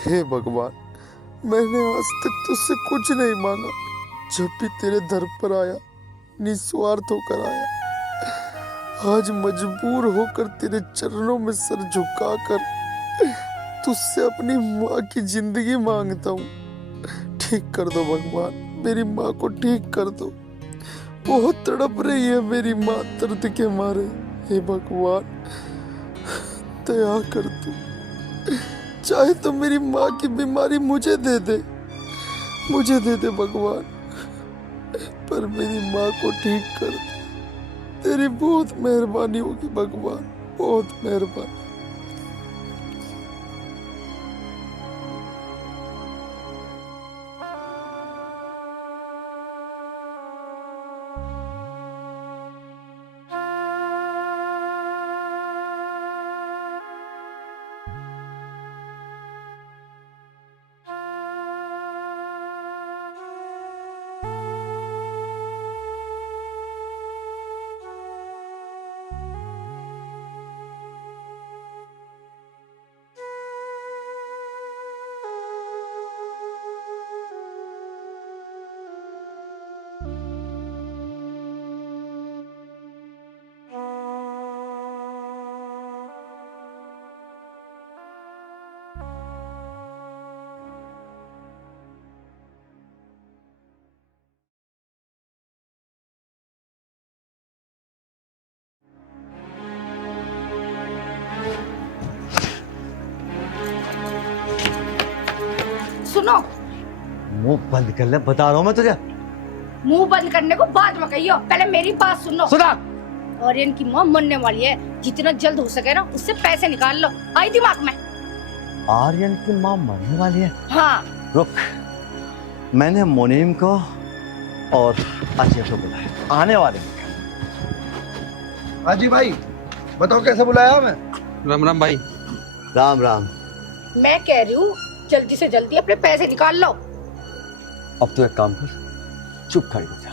हे भगवान, मैंने आज तक तुझसे कुछ नहीं मांगा, जब भी तेरे दर पर आया निस्वार्थ होकर आया। आज मजबूर होकर तेरे चरणों में सर झुकाकर तुझसे अपनी माँ की जिंदगी मांगता हूँ। ठीक कर दो भगवान, मेरी माँ को ठीक कर दो। बहुत तड़प रही है मेरी माँ दर्द के मारे। हे भगवान, दया कर दो। चाहे तो मेरी माँ की बीमारी मुझे दे दे भगवान, पर मेरी माँ को ठीक कर दे। तेरी बहुत मेहरबानी होगी भगवान, बहुत मेहरबानी। सुनो, मुंह बंद कर ले, बता रहा हूँ मैं तुझे। मुंह बंद करने को बाद में कहियो, पहले मेरी बात सुनो। सुना। और इनकी माँ मरने वाली है, जितना जल्द हो सके ना उससे पैसे निकाल लो। आई दिमाग में? आर्यन की माँ मरने वाली है? हाँ। रुक, मैंने मुनीम को और अजय को बुलाया, आने वाले। हाँ जी भाई, बताओ कैसे बुलाया मैं? राम राम भाई। राम राम। मैं कह रही हूँ जल्दी से जल्दी अपने पैसे निकाल लो। अब तो एक काम कर, चुप खड़ी हो जा,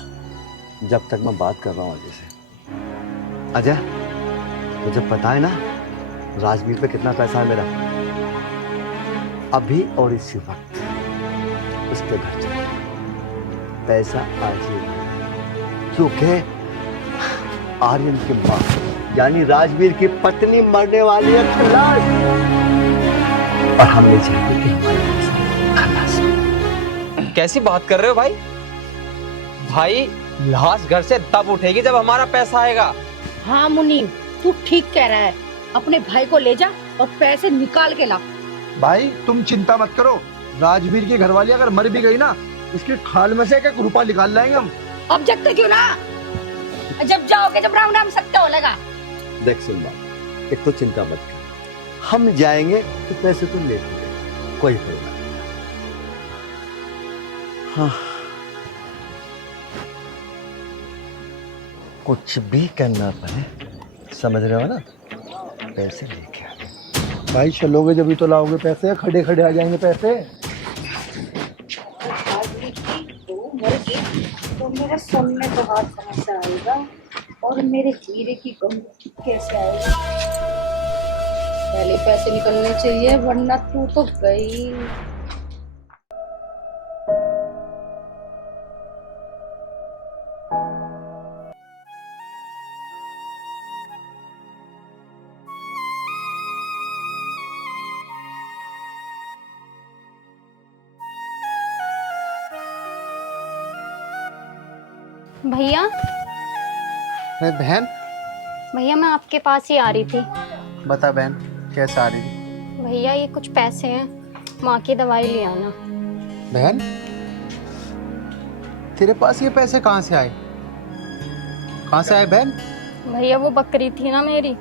जब तक मैं बात कर रहा हूँ अजय से। अजय, मुझे पता है ना राजवीर पे कितना पैसा है मेरा। अभी और इसी वक्त उसके घर चल, पैसा आज ही, क्योंकि आर्यन की माँ यानी राजवीर की पत्नी मरने वाली है खल्लास, और हम नहीं चाहते कि हमारे खल्लास। कैसी बात कर रहे हो भाई? भाई लाश घर से तब उठेगी जब हमारा पैसा आएगा। हाँ मुनीम, तू ठीक कह रहा है। अपने भाई को ले जा और पैसे निकाल के ला। भाई तुम चिंता मत करो, राजवीर की घरवाली अगर मर भी गई ना, उसकी खाल में से एक रुपया निकाल लाएंगे हम। अब जगते क्यों ना? जब जाओगे जब राम राम सत्य हो लगा। देख सुन बात, एक तो चिंता मत कर, हम जाएंगे तो पैसे तो ले लेंगे, कोई प्रॉब्लम नहीं। हाँ, कुछ भी करना पड़े, समझ रहे हो ना, पैसे लेके आने। भाई चलोगे जब भी तो लाओगे पैसे, खड़े खड़े आ जाएंगे पैसे। तो मेरे सोने को हाथ कहाँ से आएगा और मेरे हीरे की कम कैसे आएगा? पहले पैसे निकलने चाहिए, वरना तू तो गई। भैया, अरे बहन, भैया मैं आपके पास ही आ रही थी। बता बहन, कैसे आ रही थी? भैया ये कुछ पैसे हैं, माँ की दवाई ले आना। बहन, तेरे पास ये पैसे कहाँ से आए? कहाँ से आए बहन? भैया वो बकरी थी ना मेरी,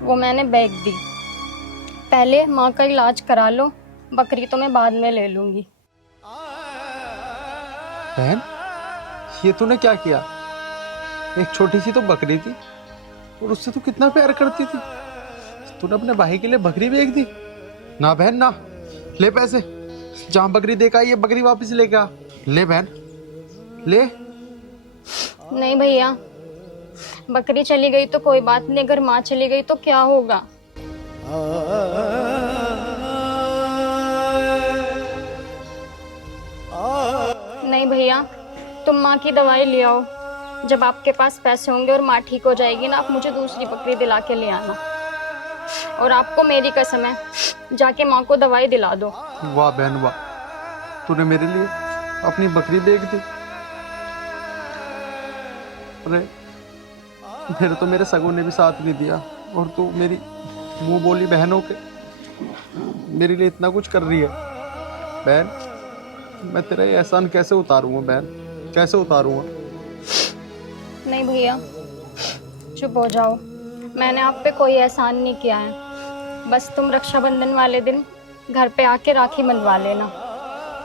वो मैंने बेच दी। पहले माँ का इलाज करा लो, बकरी तो मैं बाद में ले लूंगी। बहन, ये तूने क्या किया? एक छोटी सी तो बकरी थी और उससे तू कितना प्यार करती थी, तूने अपने भाई के लिए बकरी बेच दी? ना बहन ना, ले पैसे, जहां बकरी देखा ये बकरी वापस लेके आ। ले बहन, ले। नहीं भैया, बकरी चली गई तो कोई बात नहीं, अगर माँ चली गई तो क्या होगा? भैया, तुम माँ की दवाई ले आओ। जब आपके पास पैसे होंगे और माँ ठीक हो जाएगी ना, आप मुझे दूसरी बकरी दिला के ले आना। और आपको मेरी कसम है, जाके माँ को दवाई दिला दो। वाह बहन वाह, तूने मेरे लिए अपनी बकरी बेच दी। अरे मेरे तो मेरे सगों ने भी साथ नहीं दिया, और तू मेरी मुंह बोली बहनों के मेरे लिए इतना कुछ कर रही है। बहन, मैं तेरा ये एहसान कैसे उतारूंगा बहन, कैसे उतारूंगा? नहीं भैया, चुप हो जाओ। मैंने आप पे कोई एहसान नहीं किया है। बस तुम रक्षाबंधन वाले दिन घर पे आके राखी बंधवा लेना।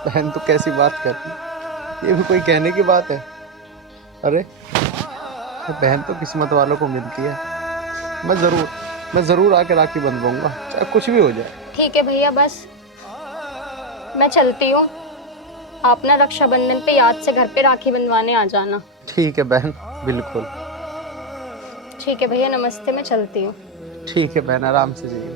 बहन तो कैसी बात करती, ये भी कोई कहने की बात है? अरे बहन तो किस्मत वालों को मिलती है। मैं जरूर आके राखी बंधवाऊंगा, चाहे कुछ भी हो जाए। ठीक है भैया, बस मैं चलती हूँ। आप ना रक्षाबंधन पे याद से घर पे राखी बंधवाने आ जाना। ठीक है बहन, बिल्कुल। ठीक है भैया, नमस्ते, मैं चलती हूँ। ठीक है बहन, आराम से जाइए।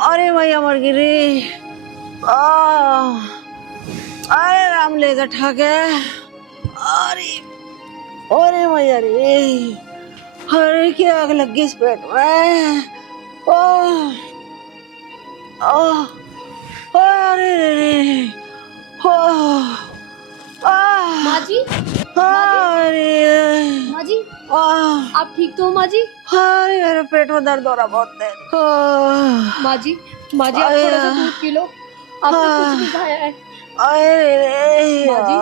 अरे मैया मर गई रे। अरे राम लेगा ठाके। अरे मैया रे, अरे क्या आग लग गई इस पेट में। अरे रे, माँ जी, अरे माँ जी, आप ठीक तो हो माँ जी? अरे मेरे पेट में दर्द हो रहा बहुत तेज। माँ जी, आप थोड़ा सा दूध पी लो, आपने कुछ नहीं खाया है। माँ जी,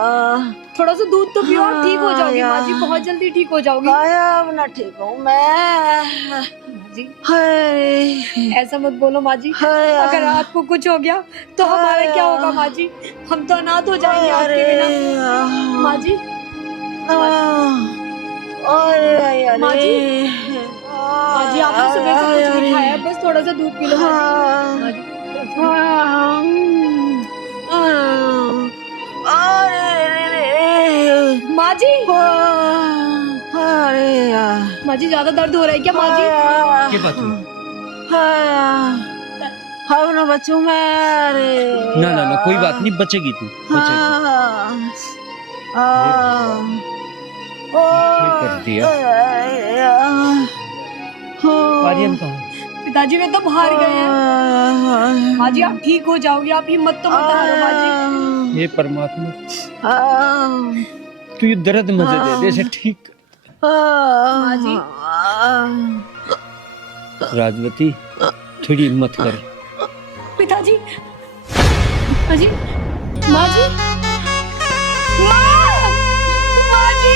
थोड़ा सा दूध तो पियो, आप ठीक हो जाओगी माँ जी, बहुत जल्दी ठीक हो जाओगी। अब ना ठीक हूँ मैं। माँ जी, ऐसा मत बोलो माँ जी, अगर आपको कुछ हो गया तो हमारा क्या होगा माँ जी? हम तो अनाथ हो जाएंगे आपके बिना। माँ जी, माँ जी, आपने सुबह से कुछ नहीं खाया, बस थोड़ा सा दूध पी लो माँ जी। माँ जी, माँ जी, ज्यादा दर्द हो रहा है क्या माँ जी? क्या बात हुई? अब ना बचूं मैं। ना कोई बात नहीं, बचेगी तू, बचेगी। क्या कर दिया? आर्यन कहाँ? पिताजी वे तो बाहर गए हैं। माँ जी, आप ठीक हो जाओगे, आप हिम्मत तो मत हारो माँ जी। हे परमात्मा, तू ये दर्द मुझे दे दे, इसे ठीक। माँ जी, राजवती, थोड़ी हिम्मत कर। पिताजी, माँ जी, माँ जी, माँ जी,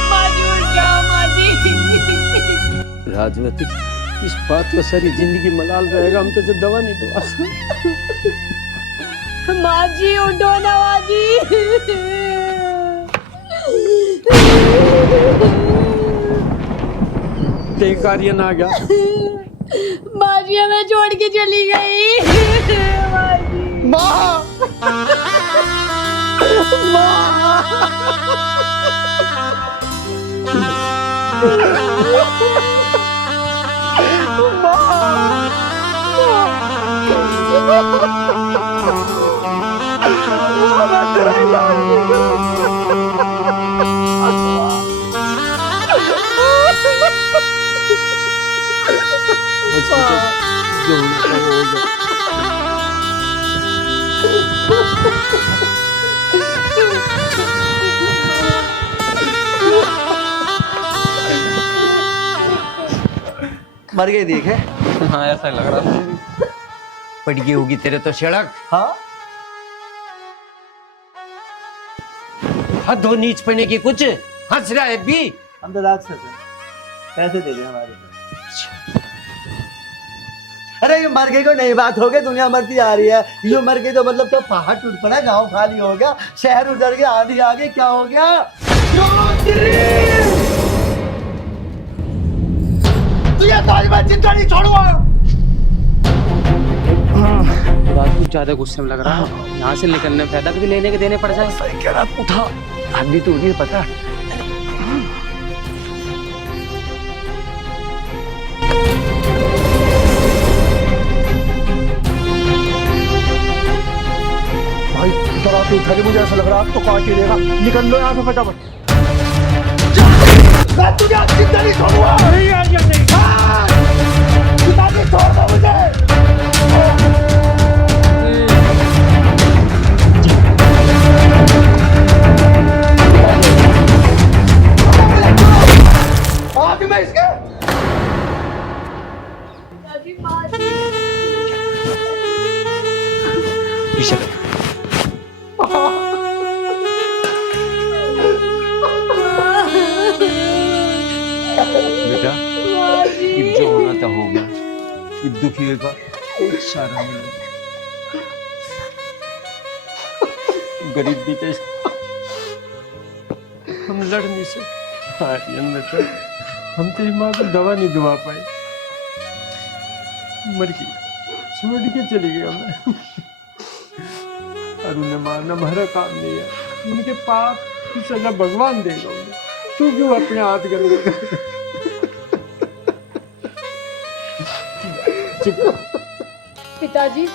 माँ जी, उठ जाओ माँ जी। राजवती, इस बात का सारी जिंदगी मलाल रहेगा, हम तुझे दवा नहीं दवा सकते। माँ जी, उठो ना माँ जी। देख आर्यन आ गया। माँ जी हमें छोड़ के चली गई। माँ जी, बस मुझे जो होना था वो हो गया। मर गई देखे। हाँ, ऐसा लग रहा था। पड़ गई होगी तेरे तो सड़क। हाँ, हद हो नीच पने की, कुछ हंस रहा है भी। हम तो राक्षस हैं, पैसे दे दे हमारे को। अरे ये मर गई को नई बात हो गई, दुनिया मरती जा रही है। ये मर गई तो मतलब तो पहाड़ टूट पड़ा, गांव खाली हो गया, शहर उजड़ गया, आंधी आ गई, क्या हो गया? तुझे ताज में चिंता नहीं छोड़ूंगा। बात कुछ ज्यादा गुस्से में लग रहा है, यहाँ से निकलने में फायदा भी लेने के देने पड़ जाए। सही कह रहा, उठा हड्डी तो नहीं पता। भाई इधर आके उठा के, मुझे ऐसा लग रहा है तो काट ही देगा। निकल लो यहाँ से फटाफट। मैं तुझे आज जिंदा नहीं छोड़ूंगा। नहीं यार, नहीं जिंदा नहीं छोड़ना मुझे। आज मैं इसके बेटा, अब जो होना था हो गया, अब दुखी का एक सारा मिला। गरीब भी तो हम लड़ नहीं सकते। आर्यन बेटा, हम तेरी माँ को दवा नहीं दवा पाए, मर गई, छोड़ के चली गई हमें। और उन्हें मारना हमारा काम नहीं है, उनके पाप की सजा भगवान देगा उन्हें। तू क्यों अपने हाथ गंदे कर? पिताजी,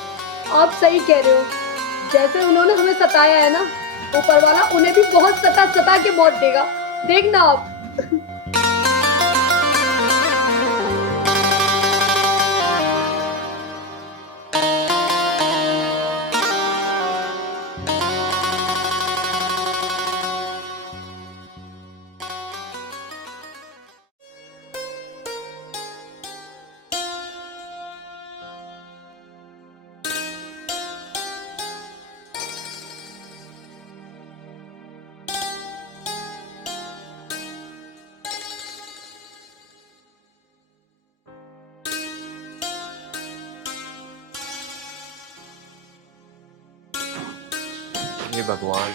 आप सही कह रहे हो। जैसे उन्होंने हमें सताया है ना, ऊपर वाला उन्हें भी बहुत सता के मौत देगा, देखना आप। हे भगवान,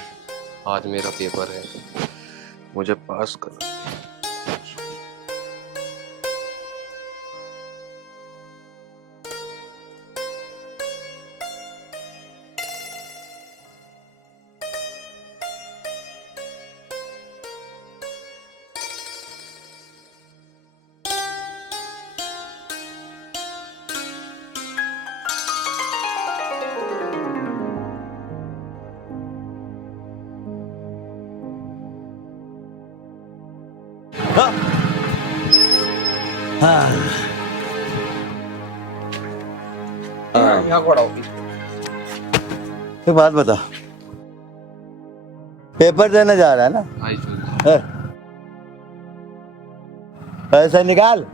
आज मेरा पेपर है, मुझे पास करो। यहाँ खड़ा हो। एक बात बता, पेपर देने जा रहा है ना? है? पैसा निकाल।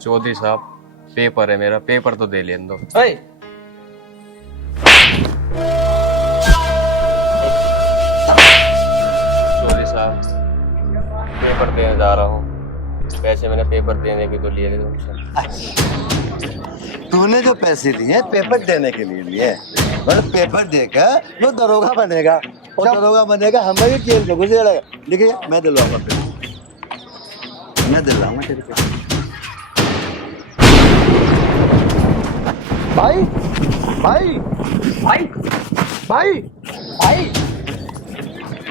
चौधरी साहब, पेपर है मेरा, पेपर तो दे लेने दो। चौधरी साहब, पेपर देने जा रहा हूँ, पैसे मैंने पेपर देने के तो लिए थे। तूने जो पैसे दिए पेपर देने के लिए लिए, मतलब पेपर देकर वो दरोगा बनेगा, और दरोगा बनेगा, हमें भी जेल में घुसेगा। देखिए, मैं दिलवाऊंगा पेपर, मैं दिलवाऊंगा तेरे को। भाई भाई भाई भाई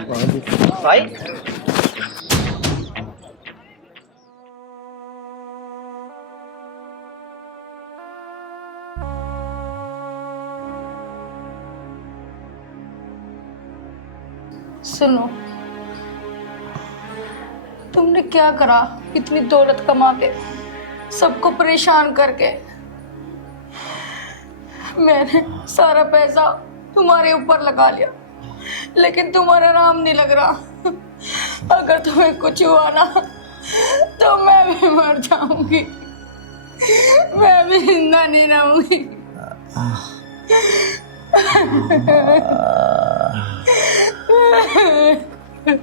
भाई भाई सुनो, तुमने क्या करा इतनी दौलत कमा के, सबको परेशान करके? मैंने सारा पैसा तुम्हारे ऊपर लगा लिया, लेकिन तुम्हारा नाम नहीं लग रहा। अगर तुम्हें कुछ हुआ ना तो मैं भी मर जाऊंगी, मैं भी जिंदा नहीं रहूंगी।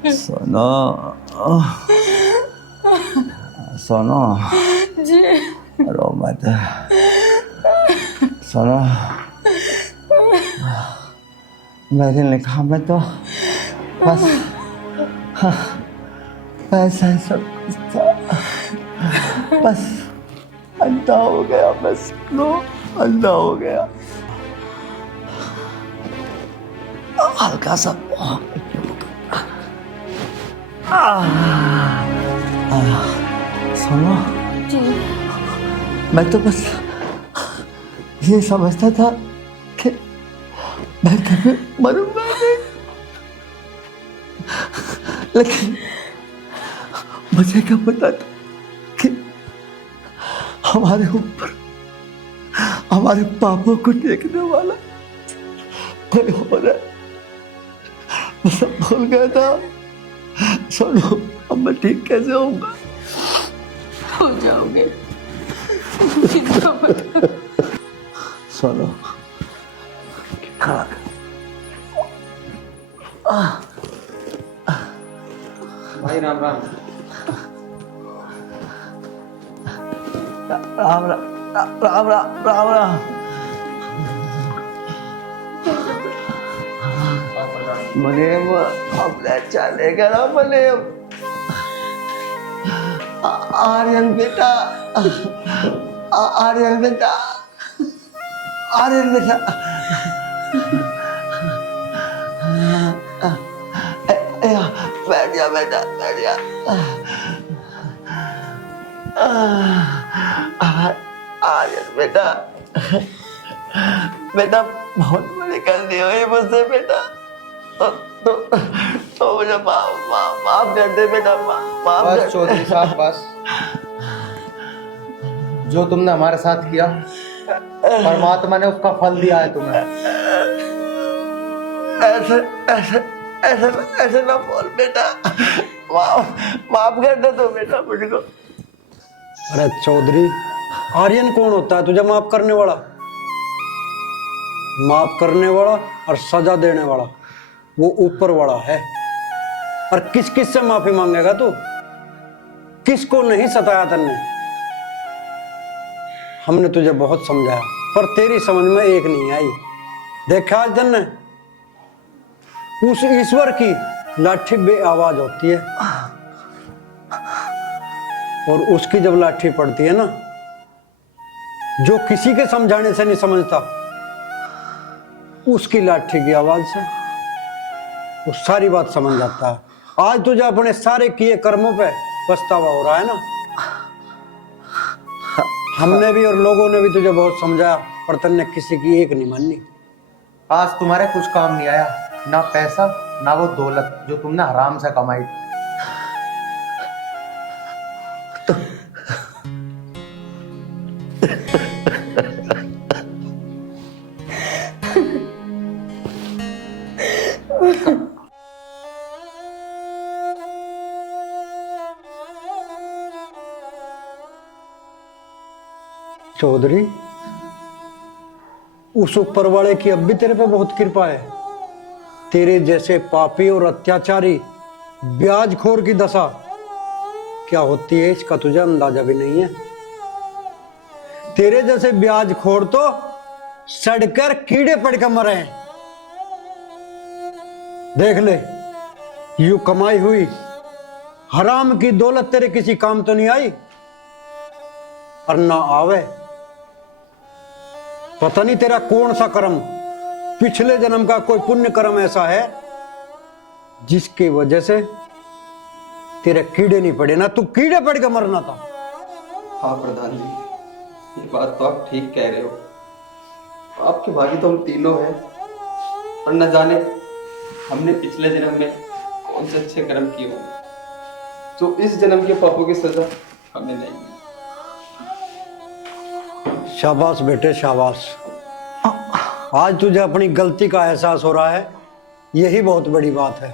सोनो सोनो जी रो मत सोनो। मेरे लिखा में तो बस पैसा ही सब कुछ था, बस अंधा हो गया, बस लो अंधा हो गया। हल्का सा सुनो जी मैं तो बस ये समझता था कि मैं कभी मरूंगा नहीं, लेकिन मुझे क्या पता था कि हमारे ऊपर हमारे पापों को देखने वाला कोई हो रहा है। मैं सब भूल गया था। सुनो अब मैं ठीक कैसे होऊंगा? हो जाओगे, चिंता मत करो। सुनो खड़ा भाई राम राम। राम राम राम राम राम राम। मुनीम अपने चलेगा ना मुनीम। आर्यन बेटा आर्यन बेटा आर्यन बेटा बैठ जा बेटा बैठ जा। आर्यन बेटा बेटा बहुत बड़ी गलती हुई मुझसे बेटा। तो मुझे माफ कर दे बेटा, माफ बस कर। चौधरी साहब बस, जो तुमने हमारे साथ किया परमात्मा ने उसका फल दिया है तुम्हें। ऐसे ऐसे ऐसे ऐसे ना बोल बेटा, माफ कर दे तो बेटा मुझको। अरे चौधरी, आर्यन कौन होता है तुझे माफ करने वाला? माफ करने वाला और सजा देने वाला वो ऊपर वाला है। और किस किस से माफी मांगेगा तू? किसको नहीं सताया तन्ने? हमने तुझे बहुत समझाया पर तेरी समझ में एक नहीं आई। देखा आज तन्ने, उस ईश्वर की लाठी बे आवाज होती है और उसकी जब लाठी पड़ती है ना, जो किसी के समझाने से नहीं समझता, उसकी लाठी की आवाज से वो सारी बात समझ जाता है। आज तुझे अपने सारे किए कर्मों पे पछतावा हो रहा है ना। हमने भी और लोगों ने भी तुझे बहुत समझाया पर तन्ने किसी की एक नहीं माननी। आज तुम्हारे कुछ काम नहीं आया, ना पैसा ना वो दौलत जो तुमने हराम से कमाई। चौधरी, उस ऊपर वाले की अब भी तेरे पे बहुत कृपा है। तेरे जैसे पापी और अत्याचारी ब्याजखोर की दशा क्या होती है इसका तुझे अंदाजा भी नहीं है। तेरे जैसे ब्याजखोर तो सड़कर कीड़े पड़कर मरे हैं। देख ले, यूं कमाई हुई हराम की दौलत तेरे किसी काम तो नहीं आई और ना आवे। पता नहीं तेरा कौन सा कर्म, पिछले जन्म का कोई पुण्य कर्म ऐसा है जिसकी वजह से तेरे कीड़े नहीं पड़े, ना तू कीड़े पड़ के मरना था। हाँ प्रधान जी, ये बात तो आप ठीक कह रहे हो। आपके भागी तो हम तीनों हैं और न जाने हमने पिछले जन्म में कौन से अच्छे कर्म किए होंगे जो इस जन्म के पापों की सजा हमें नहीं मिली। शाबाश बेटे शाबाश, आज तुझे अपनी गलती का एहसास हो रहा है, यही बहुत बड़ी बात है।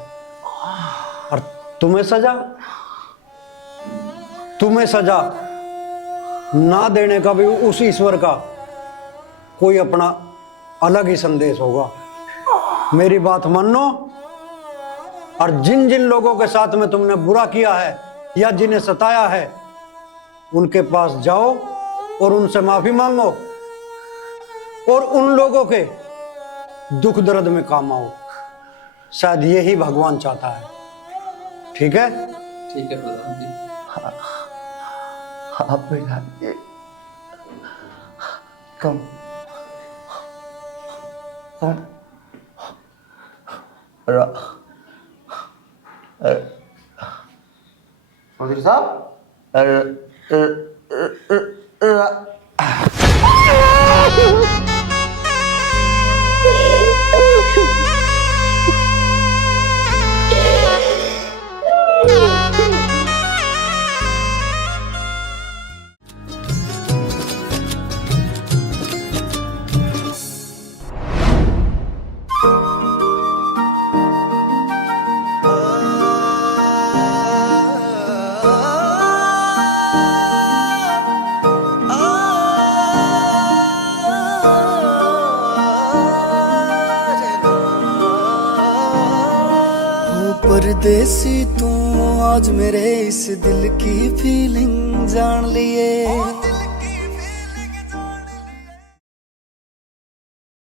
और तुम्हें सजा ना देने का भी उस ईश्वर का कोई अपना अलग ही संदेश होगा। मेरी बात मानो और जिन जिन लोगों के साथ में तुमने बुरा किया है या जिन्हें सताया है, उनके पास जाओ और उनसे माफी मांगो और उन लोगों के दुख दर्द में काम आओ। शायद यही भगवान चाहता है। ठीक है? ठीक है प्रधान जी। हाँ प्रधान जी, कम चौधरी साहब, परदेसी तू आज मेरे इस दिल की फीलिंग जान लिए।